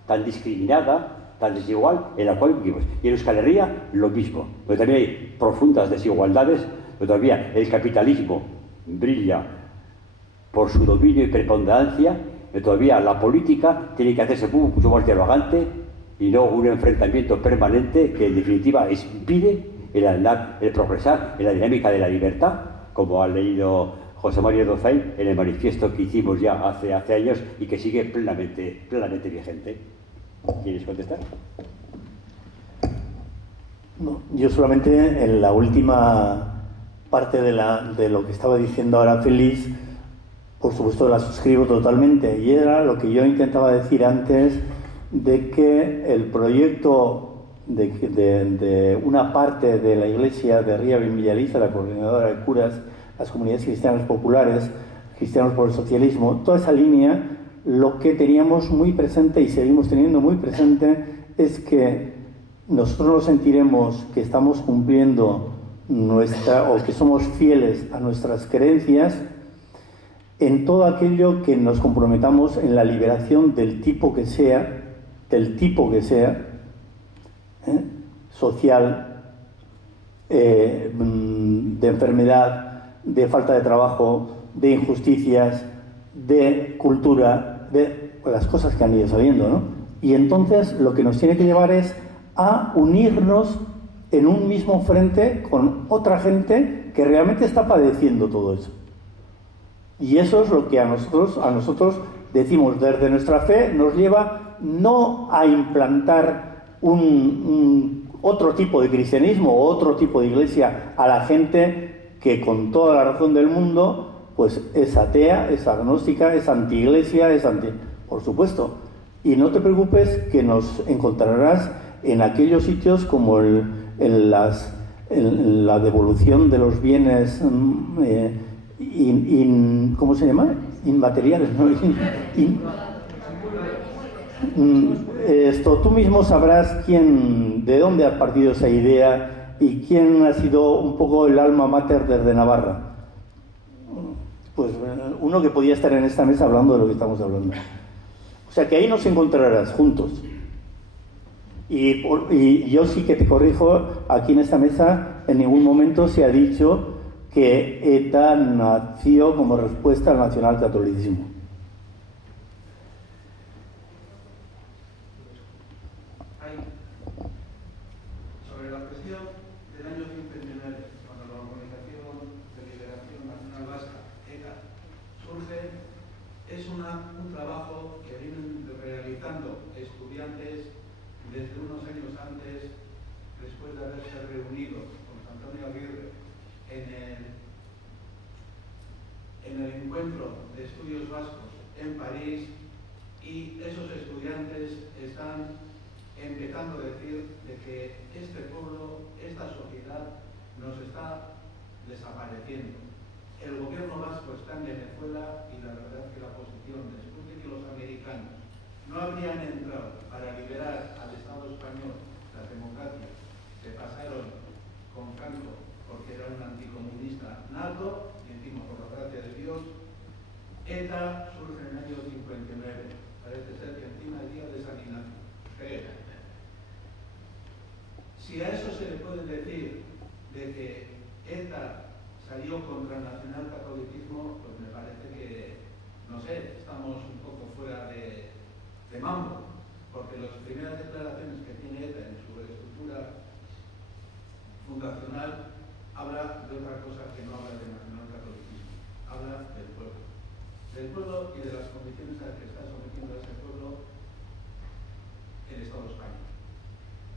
tan discriminada, tan desigual, en la cual vivimos. Y en Euskal Herria lo mismo, pero también hay profundas desigualdades, pero todavía el capitalismo brilla por su dominio y preponderancia, pero todavía la política tiene que hacerse mucho más dialogante y no un enfrentamiento permanente que en definitiva impide el progresar en la dinámica de la libertad, como ha leído José María Dozay en el manifiesto que hicimos ya hace años y que sigue plenamente vigente. ¿Quieres contestar? No, yo solamente en la última parte de lo que estaba diciendo ahora Félix, por supuesto la suscribo totalmente, y era lo que yo intentaba decir antes, de que el proyecto de una parte de la Iglesia de Ría Villalista, la coordinadora de curas, las comunidades cristianas populares, cristianos por el socialismo, toda esa línea, lo que teníamos muy presente y seguimos teniendo muy presente es que nosotros nos sentiremos que estamos cumpliendo o que somos fieles a nuestras creencias en todo aquello que nos comprometamos en la liberación del tipo que sea, social, de enfermedad, de falta de trabajo, de injusticias, de cultura, de las cosas que han ido saliendo, ¿no? Y entonces lo que nos tiene que llevar es a unirnos en un mismo frente con otra gente que realmente está padeciendo todo eso. Y eso es lo que a nosotros decimos desde nuestra fe, nos lleva no a implantar otro tipo de cristianismo o otro tipo de iglesia a la gente que con toda la razón del mundo pues es atea, es agnóstica, es anti-iglesia, por supuesto. Y no te preocupes que nos encontrarás en aquellos sitios como la devolución de los bienes ¿cómo se llama? Inmateriales, ¿no? Tú mismo sabrás de dónde ha partido esa idea y quién ha sido un poco el alma mater desde Navarra. Pues uno que podía estar en esta mesa hablando de lo que estamos hablando. O sea que ahí nos encontrarás juntos. Y yo sí que te corrijo, aquí en esta mesa en ningún momento se ha dicho que ETA nació como respuesta al nacionalcatolicismo. Sobre la cuestión del año 59, cuando la Organización de Liberación Nacional Vasca, ETA, surge, es un trabajo que vienen realizando estudiantes desde unos años antes, después de haberse reunido con Antonio Aguirre en el encuentro de estudios vascos en París, y esos estudiantes están empezando a decir de que este pueblo, esta sociedad nos está desapareciendo. El gobierno vasco está en Venezuela y la verdad es que la posición, después de que los americanos no habrían entrado para liberar al Estado español, las democracias, se pasaron con Franco porque era un anticomunista nato, y encima por la gracia de Dios, ETA surge en el año 59. Parece ser que encima el día de San Ignacio. Si a eso se le puede decir de que ETA salió contra el nacionalcatolicismo, pues me parece que, no sé, estamos un poco fuera de mambo, porque las primeras declaraciones que tiene ETA en su estructura fundacional habla de otra cosa que no habla de nacionalcatolicismo, habla del pueblo y de las condiciones a las que está sometiendo a ese pueblo el Estado español.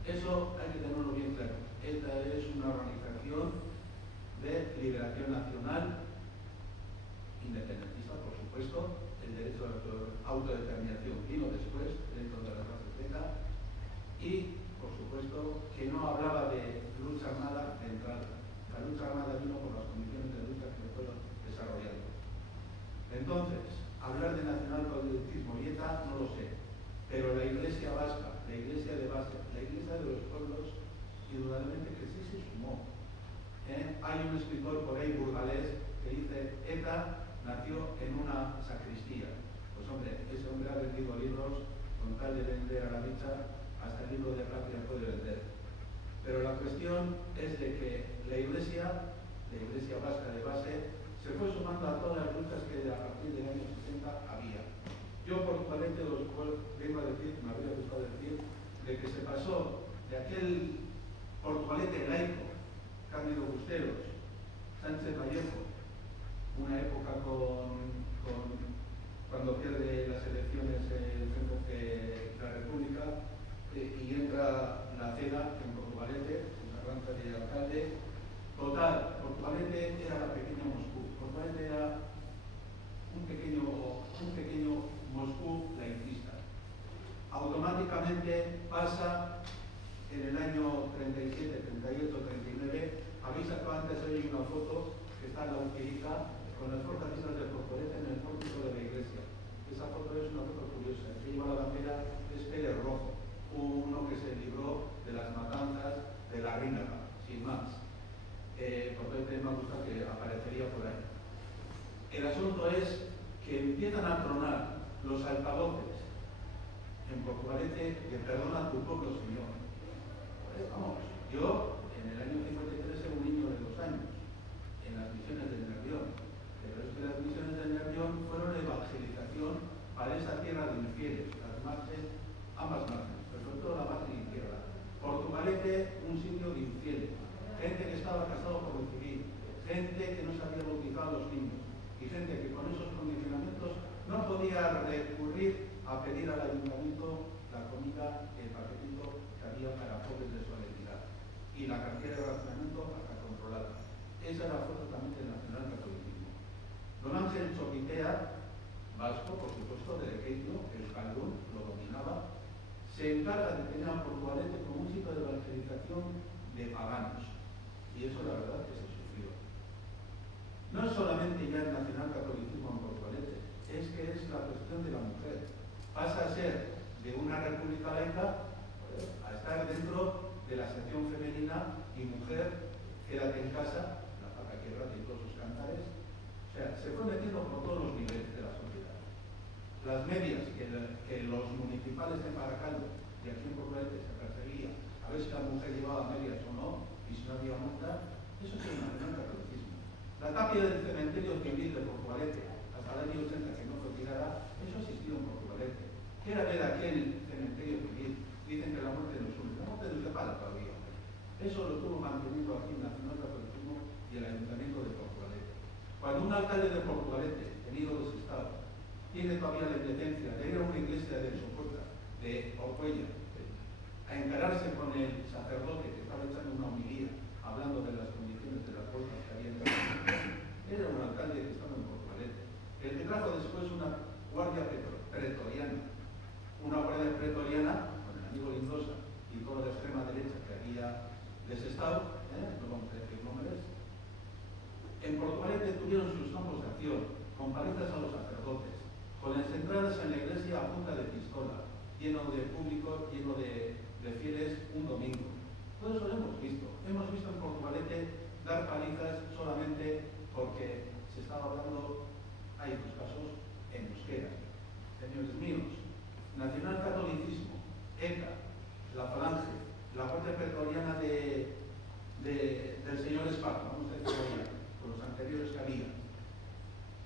Eso hay que tenerlo bien claro. ETA es una organización de liberación nacional, independentista, por supuesto. El derecho a la autodeterminación vino después, dentro de las bases de ETA, y, por supuesto, que no hablaba de lucha armada de entrada. La lucha armada vino por las condiciones de lucha que se fueron desarrollando. Entonces, hablar de nacionalcatolicismo y ETA no lo sé, pero la Iglesia vasca, la Iglesia de base, la Iglesia de los pueblos, indudablemente que sí se sumó. Hay un escritor por ahí burgalés que dice: ETA nació en una sacristía. Pues hombre, ese hombre ha vendido libros con tal de vender a la dicha, hasta el libro de Patria puede vender. Pero la cuestión es de que la Iglesia vasca de base, se fue sumando a todas las luchas que a partir del año 60 había. Yo portugalete vengo a decir, me habría gustado decir, de que se pasó de aquel portugalete laico, Cándido Busteros, Sánchez Vallejo, una época cuando pierde las elecciones la República, y entra la CEDA en Portugalete, en Carranza de alcalde. Total, Portugalete era la pequeña Moscú. Portugalete era un pequeño Moscú laicista. Automáticamente pasa en el año 37, 38, 39. Habéis sacado antes hoy una foto que está en la Wikipedia con las fortalezas de Portugalete en el pórtico de la iglesia. Esa foto es una foto curiosa. El que lleva la bandera es Pérez Rojo, uno que se libró de las matanzas de la Rínaga, sin más. porque me gusta que aparecería por ahí. El asunto es que empiezan a tronar los altavoces en Portugalete que perdona tu pueblo, señor. Pues vamos, yo en el año 53 era un niño de 2 años, en las misiones del Nervión, pero es que las misiones del Nervión fueron evangelización para esa tierra de infieles, las margen, ambas márgenes, pero sobre todo la margen izquierda. Portugalete, un sitio de infieles, gente que estaba casado por el civil, gente que no se había bautizado a los niños, y gente que con esos condicionamientos no podía recurrir a pedir al ayuntamiento la comida, el paquetito que había para pobres de su identidad. Y la cantidad de racionamiento hasta controlada. Esa era fuertemente el nacionalcatolicismo. Don Ángel Chopitea, vasco, por supuesto, de Lequeitio, el Caldún, lo dominaba, se encarga de tener a Portugalete como un sitio de evangelización de paganos. Y eso la verdad que se sufrió. No es solamente ya el nacionalcatolicismo en Portugalete, es que es la cuestión de la mujer. Pasa a ser de una república laica a estar dentro de la sección femenina y mujer, quédate en casa, la faca que rata y todos sus cantares. O sea, se fue metiendo por todos los niveles de la sociedad. Las medias que los municipales de Baracaldo y aquí en Portugalete se perseguía a ver si la mujer llevaba medias o no, y si no había multa, eso es el nacionalcatolicismo. La tapia del cementerio civil de Portugalete hasta el año 80 que no fue tirada, eso ha existido en Portugalete. ¿Qué era ver aquel cementerio civil? Dicen que la muerte nos une. La muerte nos separa todavía. Eso lo tuvo mantenido aquí el nacionalcatolicismo y el ayuntamiento de Portugalete. Cuando un alcalde de Portugalete, tenido de ese estado, tiene todavía la indecencia de ir a una iglesia de Sopuerta, de Orcuella, a encararse con el sacerdote que estaba echando una homilía, hablando de las condiciones de las puertas que había en la era un alcalde que estaba en Portugalete. El que trajo después una guardia pretoriana, con el amigo Lindosa y toda la extrema derecha que había desestado, no vamos a decir nombres. En Portugalete tuvieron sus campos de acción, con palizas a los sacerdotes, con las entradas en la iglesia a punta de pistola, lleno de público, lleno de fieles un domingo. Todo eso lo hemos visto. Hemos visto en Portugalete dar palizas solamente porque se estaba hablando, hay otros casos, en euskera. Señores míos, nacionalcatolicismo, ETA, la Falange, la Guardia Pretoriana del señor Esparta, vamos a decirlo ya, con los anteriores que había.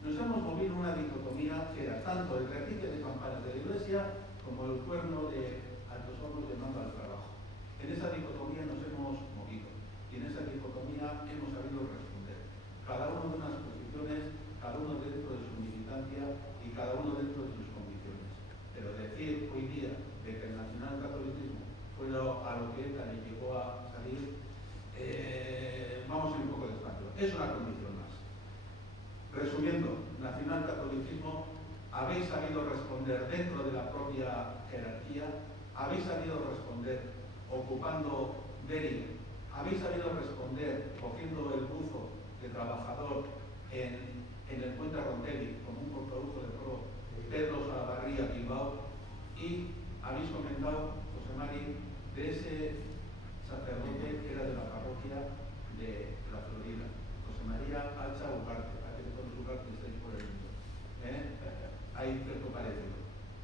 Nos hemos movido una dicotomía que era tanto el repique de campanas de la Iglesia como el cuerno de altos hornos de mando al trabajo. En esa dicotomía nos hemos movido y en esa dicotomía hemos sabido responder. Cada uno de unas posiciones, cada uno dentro de su militancia y cada uno dentro de sus convicciones. Pero decir hoy día de que el nacionalcatolicismo fue a lo que ETA le llegó a salir, vamos a ir un poco despacio. Es una condición más. Resumiendo, nacionalcatolicismo, habéis sabido responder dentro de la propia jerarquía, habéis sabido responder ocupando Derio, habéis sabido responder cogiendo el buzo de trabajador en el puente Rontelli como un portabuzo de pro Pedro Salavarría Bilbao, y habéis comentado, José Mari, de ese sacerdote que era de la parroquia de la Florida, José María Alcha Ugarte, para que todos los Ugarte estéis por el mundo. Hay cierto parecido.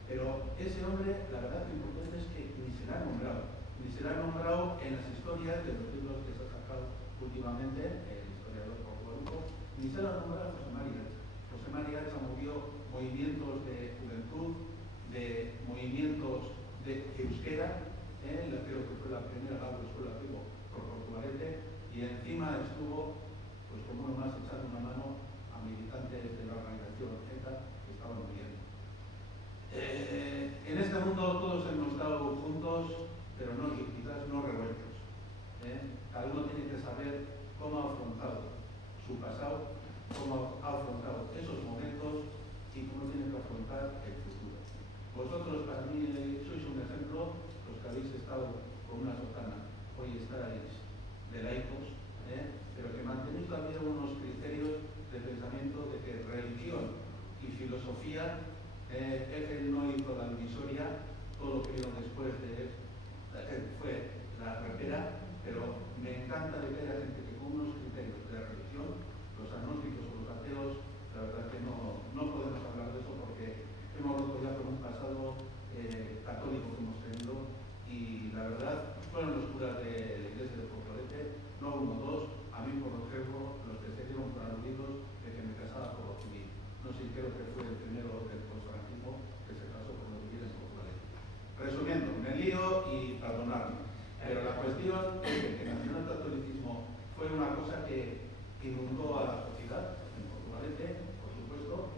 Pero ese hombre, la verdad que importante es que ni se le ha nombrado. Ni se le ha nombrado en las historias de los libros que se ha sacado últimamente, el historiador portugués, ni se le ha nombrado a José María Alcha. José María Alcha movió movimientos de juventud, de movimientos de euskera, creo que fue la primera escuela que hubo por Portugalete, y encima estuvo, pues como uno más, echando una mano a militantes de la organización ETA que estaban muriendo. En este mundo todos hemos estado juntos, pero no, quizás no revueltos. Cada uno tiene que saber cómo ha afrontado su pasado, cómo ha afrontado esos momentos y cómo tiene que afrontar el futuro. Vosotros para mí sois un ejemplo, los que habéis estado con una sotana, hoy estáis de laicos, pero que mantenéis también unos criterios de pensamiento de que religión y filosofía, él no hizo la divisoria, todo lo que vino después de él fue la repera, pero me encanta de que haya gente que con unos criterios creo que fue el primero del posfranquismo que se casó con los civiles populares. Resumiendo, me lío y perdonadme, pero la cuestión es que el nacionalcatolicismo fue una cosa que inundó a la sociedad en Portugalete, por supuesto,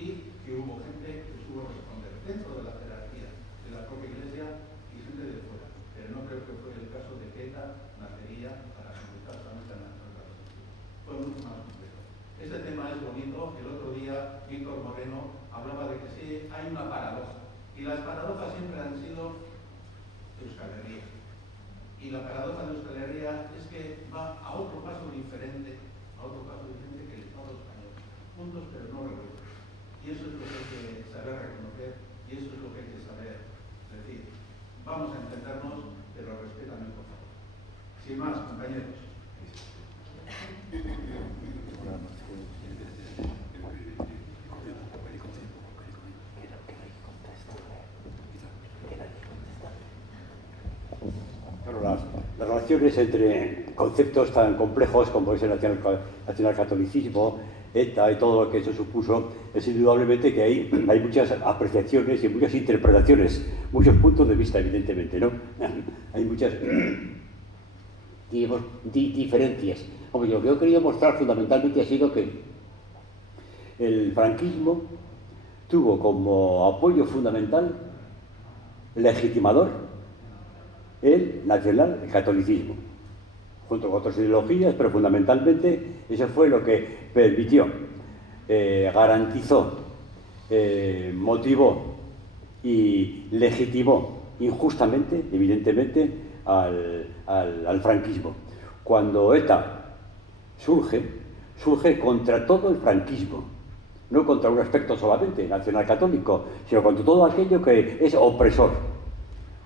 y que hubo gente que supo responder dentro de la jerarquía de la propia Iglesia y gente de fuera. Pero no creo que fue el caso de que ETA nacería para conquistar solamente al nacionalcatolicismo. Fue mucho más complejo. Este tema es bonito. El otro día Víctor Moreno hablaba de que sí hay una paradoja. Y las paradojas siempre han sido Euskal Herria. Y la paradoja de Euskal Herria es que va a otro paso diferente que el Estado español. Juntos pero no revueltos. Y eso es lo que hay que saber reconocer y eso es lo que hay que saber decir. Vamos a entendernos, pero respétame por favor. Sin más, compañeros. Las relaciones entre conceptos tan complejos como es el nacionalcatolicismo, ETA y todo lo que eso supuso, es indudablemente que hay muchas apreciaciones y muchas interpretaciones, muchos puntos de vista, evidentemente, ¿no? Hay muchas, digamos, diferencias. Hombre, lo que yo he querido mostrar fundamentalmente ha sido que el franquismo tuvo como apoyo fundamental, legitimador, el nacionalcatolicismo, junto con otras ideologías, pero fundamentalmente eso fue lo que permitió, garantizó, motivó y legitimó injustamente, evidentemente, al franquismo. Cuando ETA surge contra todo el franquismo, no contra un aspecto solamente nacionalcatólico, sino contra todo aquello que es opresor,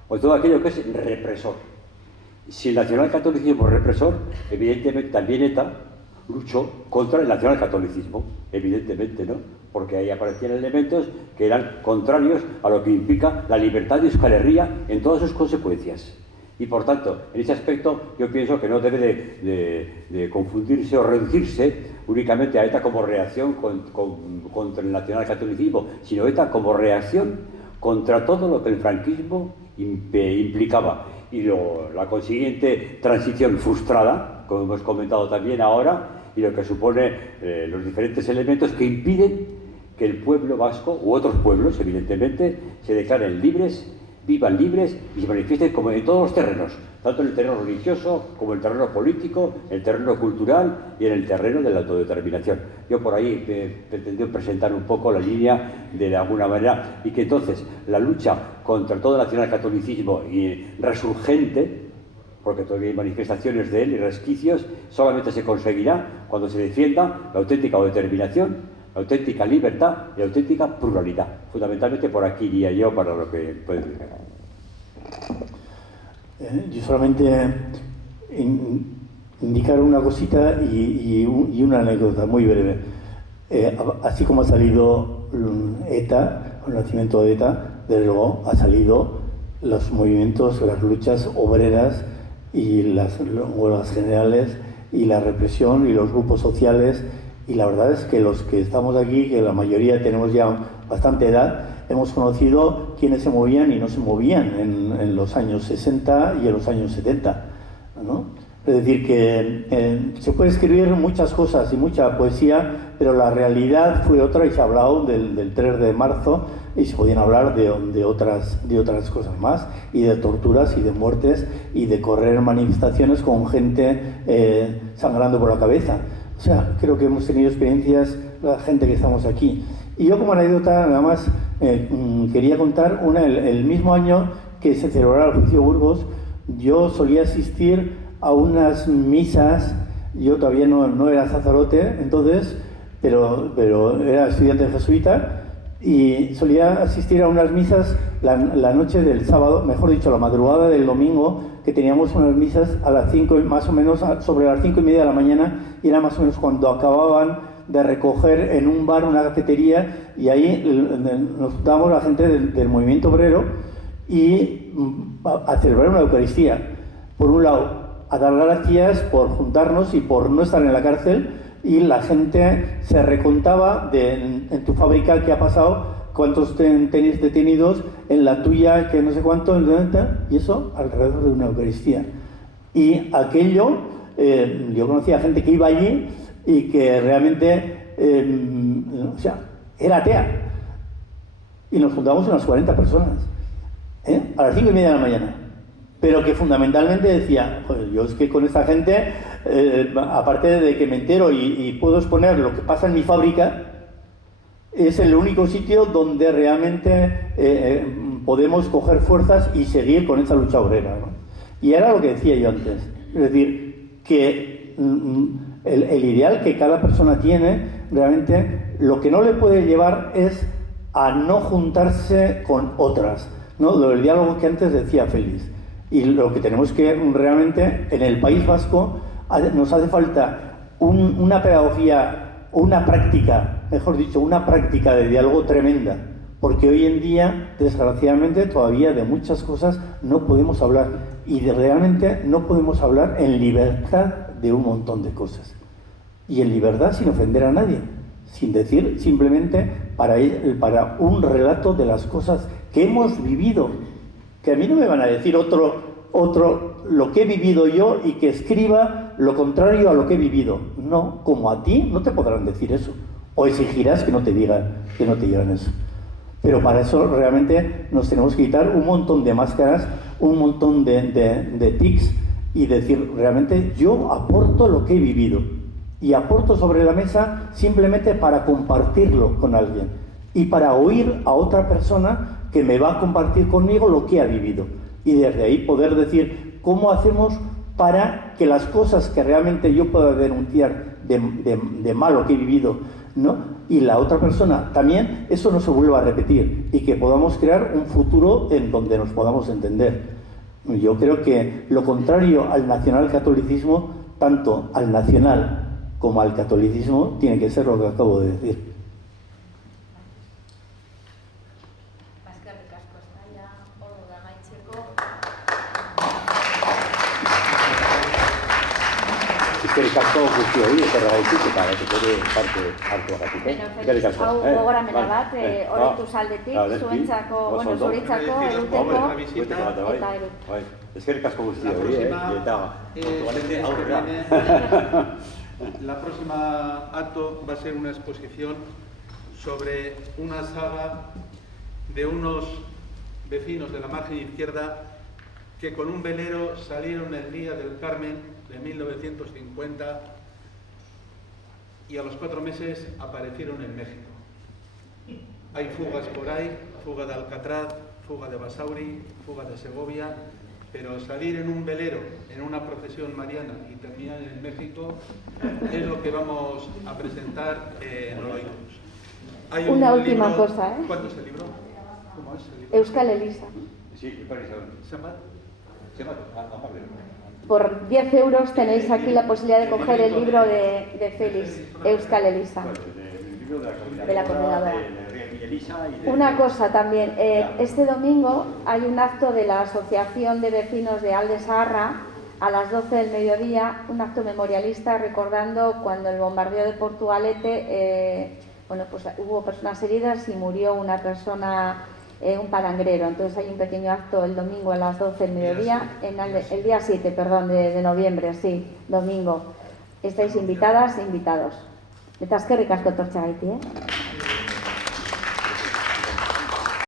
o todo aquello que es represor. Si el nacionalcatolicismo es represor, evidentemente también ETA luchó contra el nacionalcatolicismo, evidentemente, ¿no? Porque ahí aparecían elementos que eran contrarios a lo que implica la libertad de Euskal Herria en todas sus consecuencias. Y por tanto, en ese aspecto yo pienso que no debe de confundirse o reducirse únicamente a ETA como reacción contra el nacionalcatolicismo, sino ETA como reacción contra todo lo que el franquismo implicaba y la consiguiente transición frustrada, como hemos comentado también ahora, y lo que supone los diferentes elementos que impiden que el pueblo vasco u otros pueblos, evidentemente, se declaren libres, vivan libres y se manifiesten como en todos los terrenos, tanto en el terreno religioso como en el terreno político, en el terreno cultural y en el terreno de la autodeterminación. Yo por ahí he pretendido presentar un poco la línea de alguna manera y que entonces la lucha contra todo el nacionalcatolicismo y resurgente, porque todavía hay manifestaciones de él y resquicios, solamente se conseguirá cuando se defienda la auténtica autodeterminación, la auténtica libertad y la auténtica pluralidad. Fundamentalmente por aquí iría yo para lo que puede explicar. Yo solamente indicar una cosita y una anécdota muy breve. Así como ha salido ETA, el nacimiento de ETA, desde luego ha salido los movimientos, las luchas obreras y las huelgas generales y la represión y los grupos sociales. Y la verdad es que los que estamos aquí, que la mayoría tenemos ya bastante edad, hemos conocido quiénes se movían y no se movían en los años 60 y en los años 70, ¿no? Es decir, que se puede escribir muchas cosas y mucha poesía, pero la realidad fue otra y se ha hablado del 3 de marzo y se podían hablar de otras cosas más, y de torturas y de muertes y de correr manifestaciones con gente sangrando por la cabeza. O sea, creo que hemos tenido experiencias, la gente que estamos aquí. Y yo como anécdota, nada más, quería contar el mismo año que se celebraba el juicio Burgos, yo solía asistir a unas misas. Yo todavía no era sacerdote entonces, pero era estudiante jesuita, y solía asistir a unas misas la noche del sábado, mejor dicho, la madrugada del domingo, que teníamos unas misas a las 5, más o menos, sobre las 5:30 de la mañana, y era más o menos cuando acababan de recoger en un bar, una cafetería, y ahí nos juntábamos la gente del movimiento obrero y a celebrar una Eucaristía. Por un lado, a dar gracias por juntarnos y por no estar en la cárcel, y la gente se recontaba en tu fábrica qué ha pasado, cuántos tenéis detenidos, en la tuya que no sé cuánto, y eso alrededor de una Eucaristía. Y aquello, yo conocía gente que iba allí y que realmente, o sea, era atea. Y nos juntábamos unas 40 personas, a las 5:30 de la mañana. Pero que fundamentalmente decía, pues yo es que con esta gente, aparte de que me entero y puedo exponer lo que pasa en mi fábrica, es el único sitio donde realmente podemos coger fuerzas y seguir con esa lucha obrera, ¿no? Y era lo que decía yo antes, es decir, que el ideal que cada persona tiene, realmente lo que no le puede llevar es a no juntarse con otras, ¿no? Lo del diálogo que antes decía Félix. Y lo que tenemos que realmente, en el País Vasco, nos hace falta una pedagogía, una práctica, mejor dicho, una práctica de diálogo tremenda. Porque hoy en día, desgraciadamente, todavía de muchas cosas no podemos hablar. Y realmente no podemos hablar en libertad de un montón de cosas. Y en libertad sin ofender a nadie. Sin decir, simplemente para un relato de las cosas que hemos vivido. Que a mí no me van a decir otro lo que he vivido yo y que escriba lo contrario a lo que he vivido. No, como a ti no te podrán decir eso. O exigirás que no te digan eso. Pero para eso realmente nos tenemos que quitar un montón de máscaras, un montón de tics y decir, realmente yo aporto lo que he vivido. Y aporto sobre la mesa simplemente para compartirlo con alguien. Y para oír a otra persona que me va a compartir conmigo lo que ha vivido. Y desde ahí poder decir cómo hacemos para que las cosas que realmente yo pueda denunciar de malo que he vivido, ¿no? Y la otra persona también, eso no se vuelva a repetir y que podamos crear un futuro en donde nos podamos entender. Yo creo que lo contrario al nacionalcatolicismo, tanto al nacional como al catolicismo, tiene que ser lo que acabo de decir. Eskerrik asko guzti hori, etorragatik eta bere parte hartuagatik. Eskerrik asko. Hau gogoramena bat, oroitu saldetik, zuentzako, zuritzako, eruteko, eta erut. Eskerrik asko guzti hori, eta aurrera. La próxima acto va a ser una exposición sobre una saga de unos vecinos de la margen izquierda que con un velero salieron el día del Carmen de 1950 y a los 4 meses aparecieron en México. Hay fugas por ahí, fuga de Alcatraz, fuga de Basauri, fuga de Segovia, pero salir en un velero, en una procesión mariana y terminar en México es lo que vamos a presentar en Oloitus. Una última cosa, ¿eh? ¿Cuánto es el libro? ¿Cómo es el libro? Euskal Elisa. Sí, Por 10 euros tenéis aquí la posibilidad de coger el libro de Félix, Euskal Elisa, de la coordinadora. Una cosa también, este domingo hay un acto de la Asociación de Vecinos de Alde Zaharra a las 12 del mediodía, un acto memorialista recordando cuando el bombardeo de Portugalete, pues hubo personas heridas y murió una persona, un palangrero. Entonces hay un pequeño acto el domingo a las 12 del mediodía, el día 7, perdón, de noviembre, sí, domingo. Estáis invitadas e invitados. Eta eskerrik asko etortzeagatik,